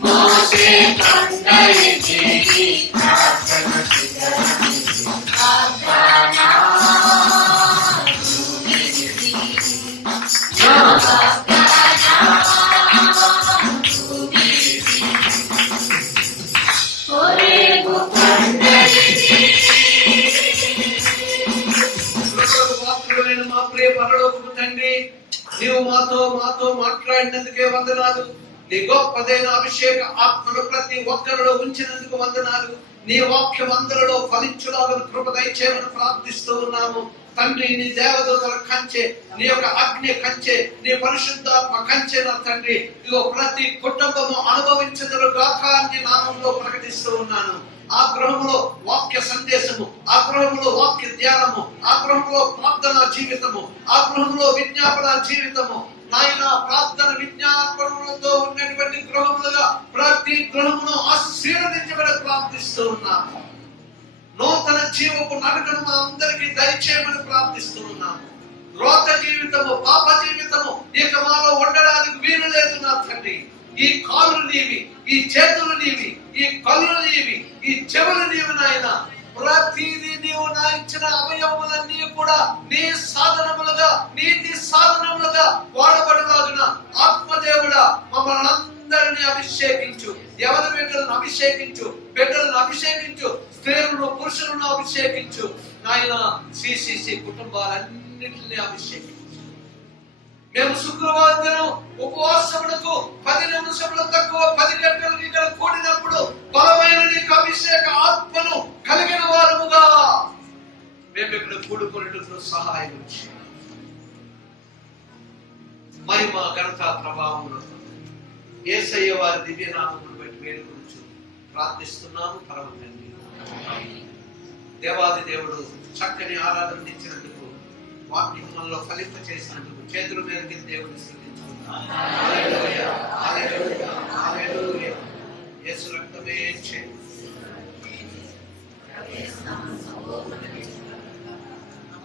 మోసే కొండ ఇది, ప్రార్థన పాత్రుడైన మా ప్రియ పరలోకపు తండ్రి, నీవు మాతో మాట్లాడినందుకే వందనాలు. నీ గొప్పదైన అభిషేక ఆత్మను ప్రతి ఒక్కరిలో ఉంచినందుకు వందనాలు. నీ వాక్యం అందరిలో ఫలించులాగా కృప దయచేయమని ప్రార్థిస్తూ ఉన్నాము తండ్రి. నీ దేవదూతల కంచె, నీ యొక్క అగ్ని కంచె, నీ పరిశుద్ధాత్మ కంచె నా తండ్రి ఇదిగో ప్రతి కుటుంబము అనుభవించదురు గాక నీ నామంలో ప్రకటిస్తూ ఉన్నాను. ఆ గృహంలో వాక్య సందేశము, ఆ గృహంలో వాక్య ధ్యానము, ఆ గృహంలో ప్రార్థన జీవితము, ఆ గృహంలో విజ్ఞాపన జీవితము నాయన ప్రార్థన విజ్ఞాపనలతో ఉన్నటువంటి గృహములుగా ప్రతి గృహమును ఆశీర్వదించబడి ప్రార్థిస్తూ ఉన్నాము. నూతన జీవపు నడకను మా అందరికీ దయచేయమని ప్రార్థిస్తూ ఉన్నాము. రోత జీవితము, పాప జీవితము ఇక మాలో ఉండడానికి వీలు లేదు నా తండ్రి. ఈ కాళ్ళు నీవి, ఈ చేతులు నీవి, ఈ కళ్ళు నీవి, ఈ చెవులు నీవి నాయన. ప్రతిదీ నీవు నా ఇచ్చిన అవయవములన్నీ కూడా నీ సాధనములుగా, నీతి సాధనములుగా వాడబడలాగున ఆత్మదేవుడా మమ్మల్ని అందరినీ అభిషేకించు. ఎవరి బిడ్డలను అభిషేకించు, బిడ్డలను అభిషేకించు, స్త్రీలను పురుషులను అభిషేకించు నాయన. సిసిసి కుటుంబాలన్నింటినీ అభిషేకించు. మేము శుక్రవారం దినం ఉపవాసములకు 10 నిమిషములు తక్కువ 10 గంటలకు ఇక్కడ కూడినప్పుడు బలమైన నీకు అభిషేక ఆత్మను కలిగిన వారముగా మేము ఇక్కడ కూడుకునేందుకు సహాయం చేయాలి. మహిమ ఘనత ప్రభావములు యేసయ్య వారి దివ్యనామమును బట్టి వేడుకొనుచు ప్రార్థిస్తున్నాము పరమ తండ్రి. దేవాది దేవుడు చక్కని ఆరాధన ఇచ్చినందుకు, వాక్యం మనలో ఫలింప చేసినందుకు చేతుల మీదకి దేవుని స్తుతించుకుంటాం. హల్లెలూయా, హల్లెలూయా, హల్లెలూయా. యేసు రక్తమే చేయి.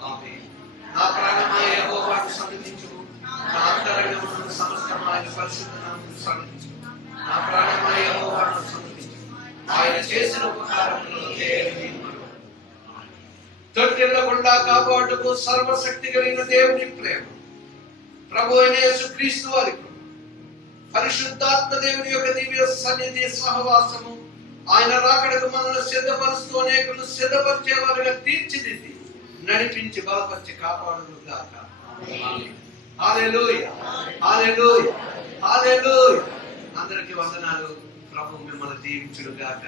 ఆమేన్. నా ప్రాణమా యెహోవాను స్తుతించుము, నా అంతరంగమున సమస్తము ఆయన పరిశుద్ధ నామమును స్తుతించుము. నా ప్రాణమా యెహోవాను స్తుతించుము, ఆయన చేసిన ఉపకారములను దేవుని తొట్టిల్లకుండా కాపాడుకు సర్వశక్తి కలిగిన దేవుని ప్రేమ, ప్రభు అయిన యేసుక్రీస్తు వారి కృప, పరిశుద్ధాత్మ దేవుని యొక్క దివ్య సన్నిధి సహవాసము, ఆయన రాకడకు మనల్ని సిద్ధపరుస్తూ అనేకులను సిద్ధపరిచేవారుగా తీర్చిదిద్ది నడిపించి బలపరిచి కాపాడును గాక. హల్లెలూయా, హల్లెలూయా, హల్లెలూయా. అందరికీ వందనాలు. ప్రభు మిమ్మల్ని దీవించును గాక.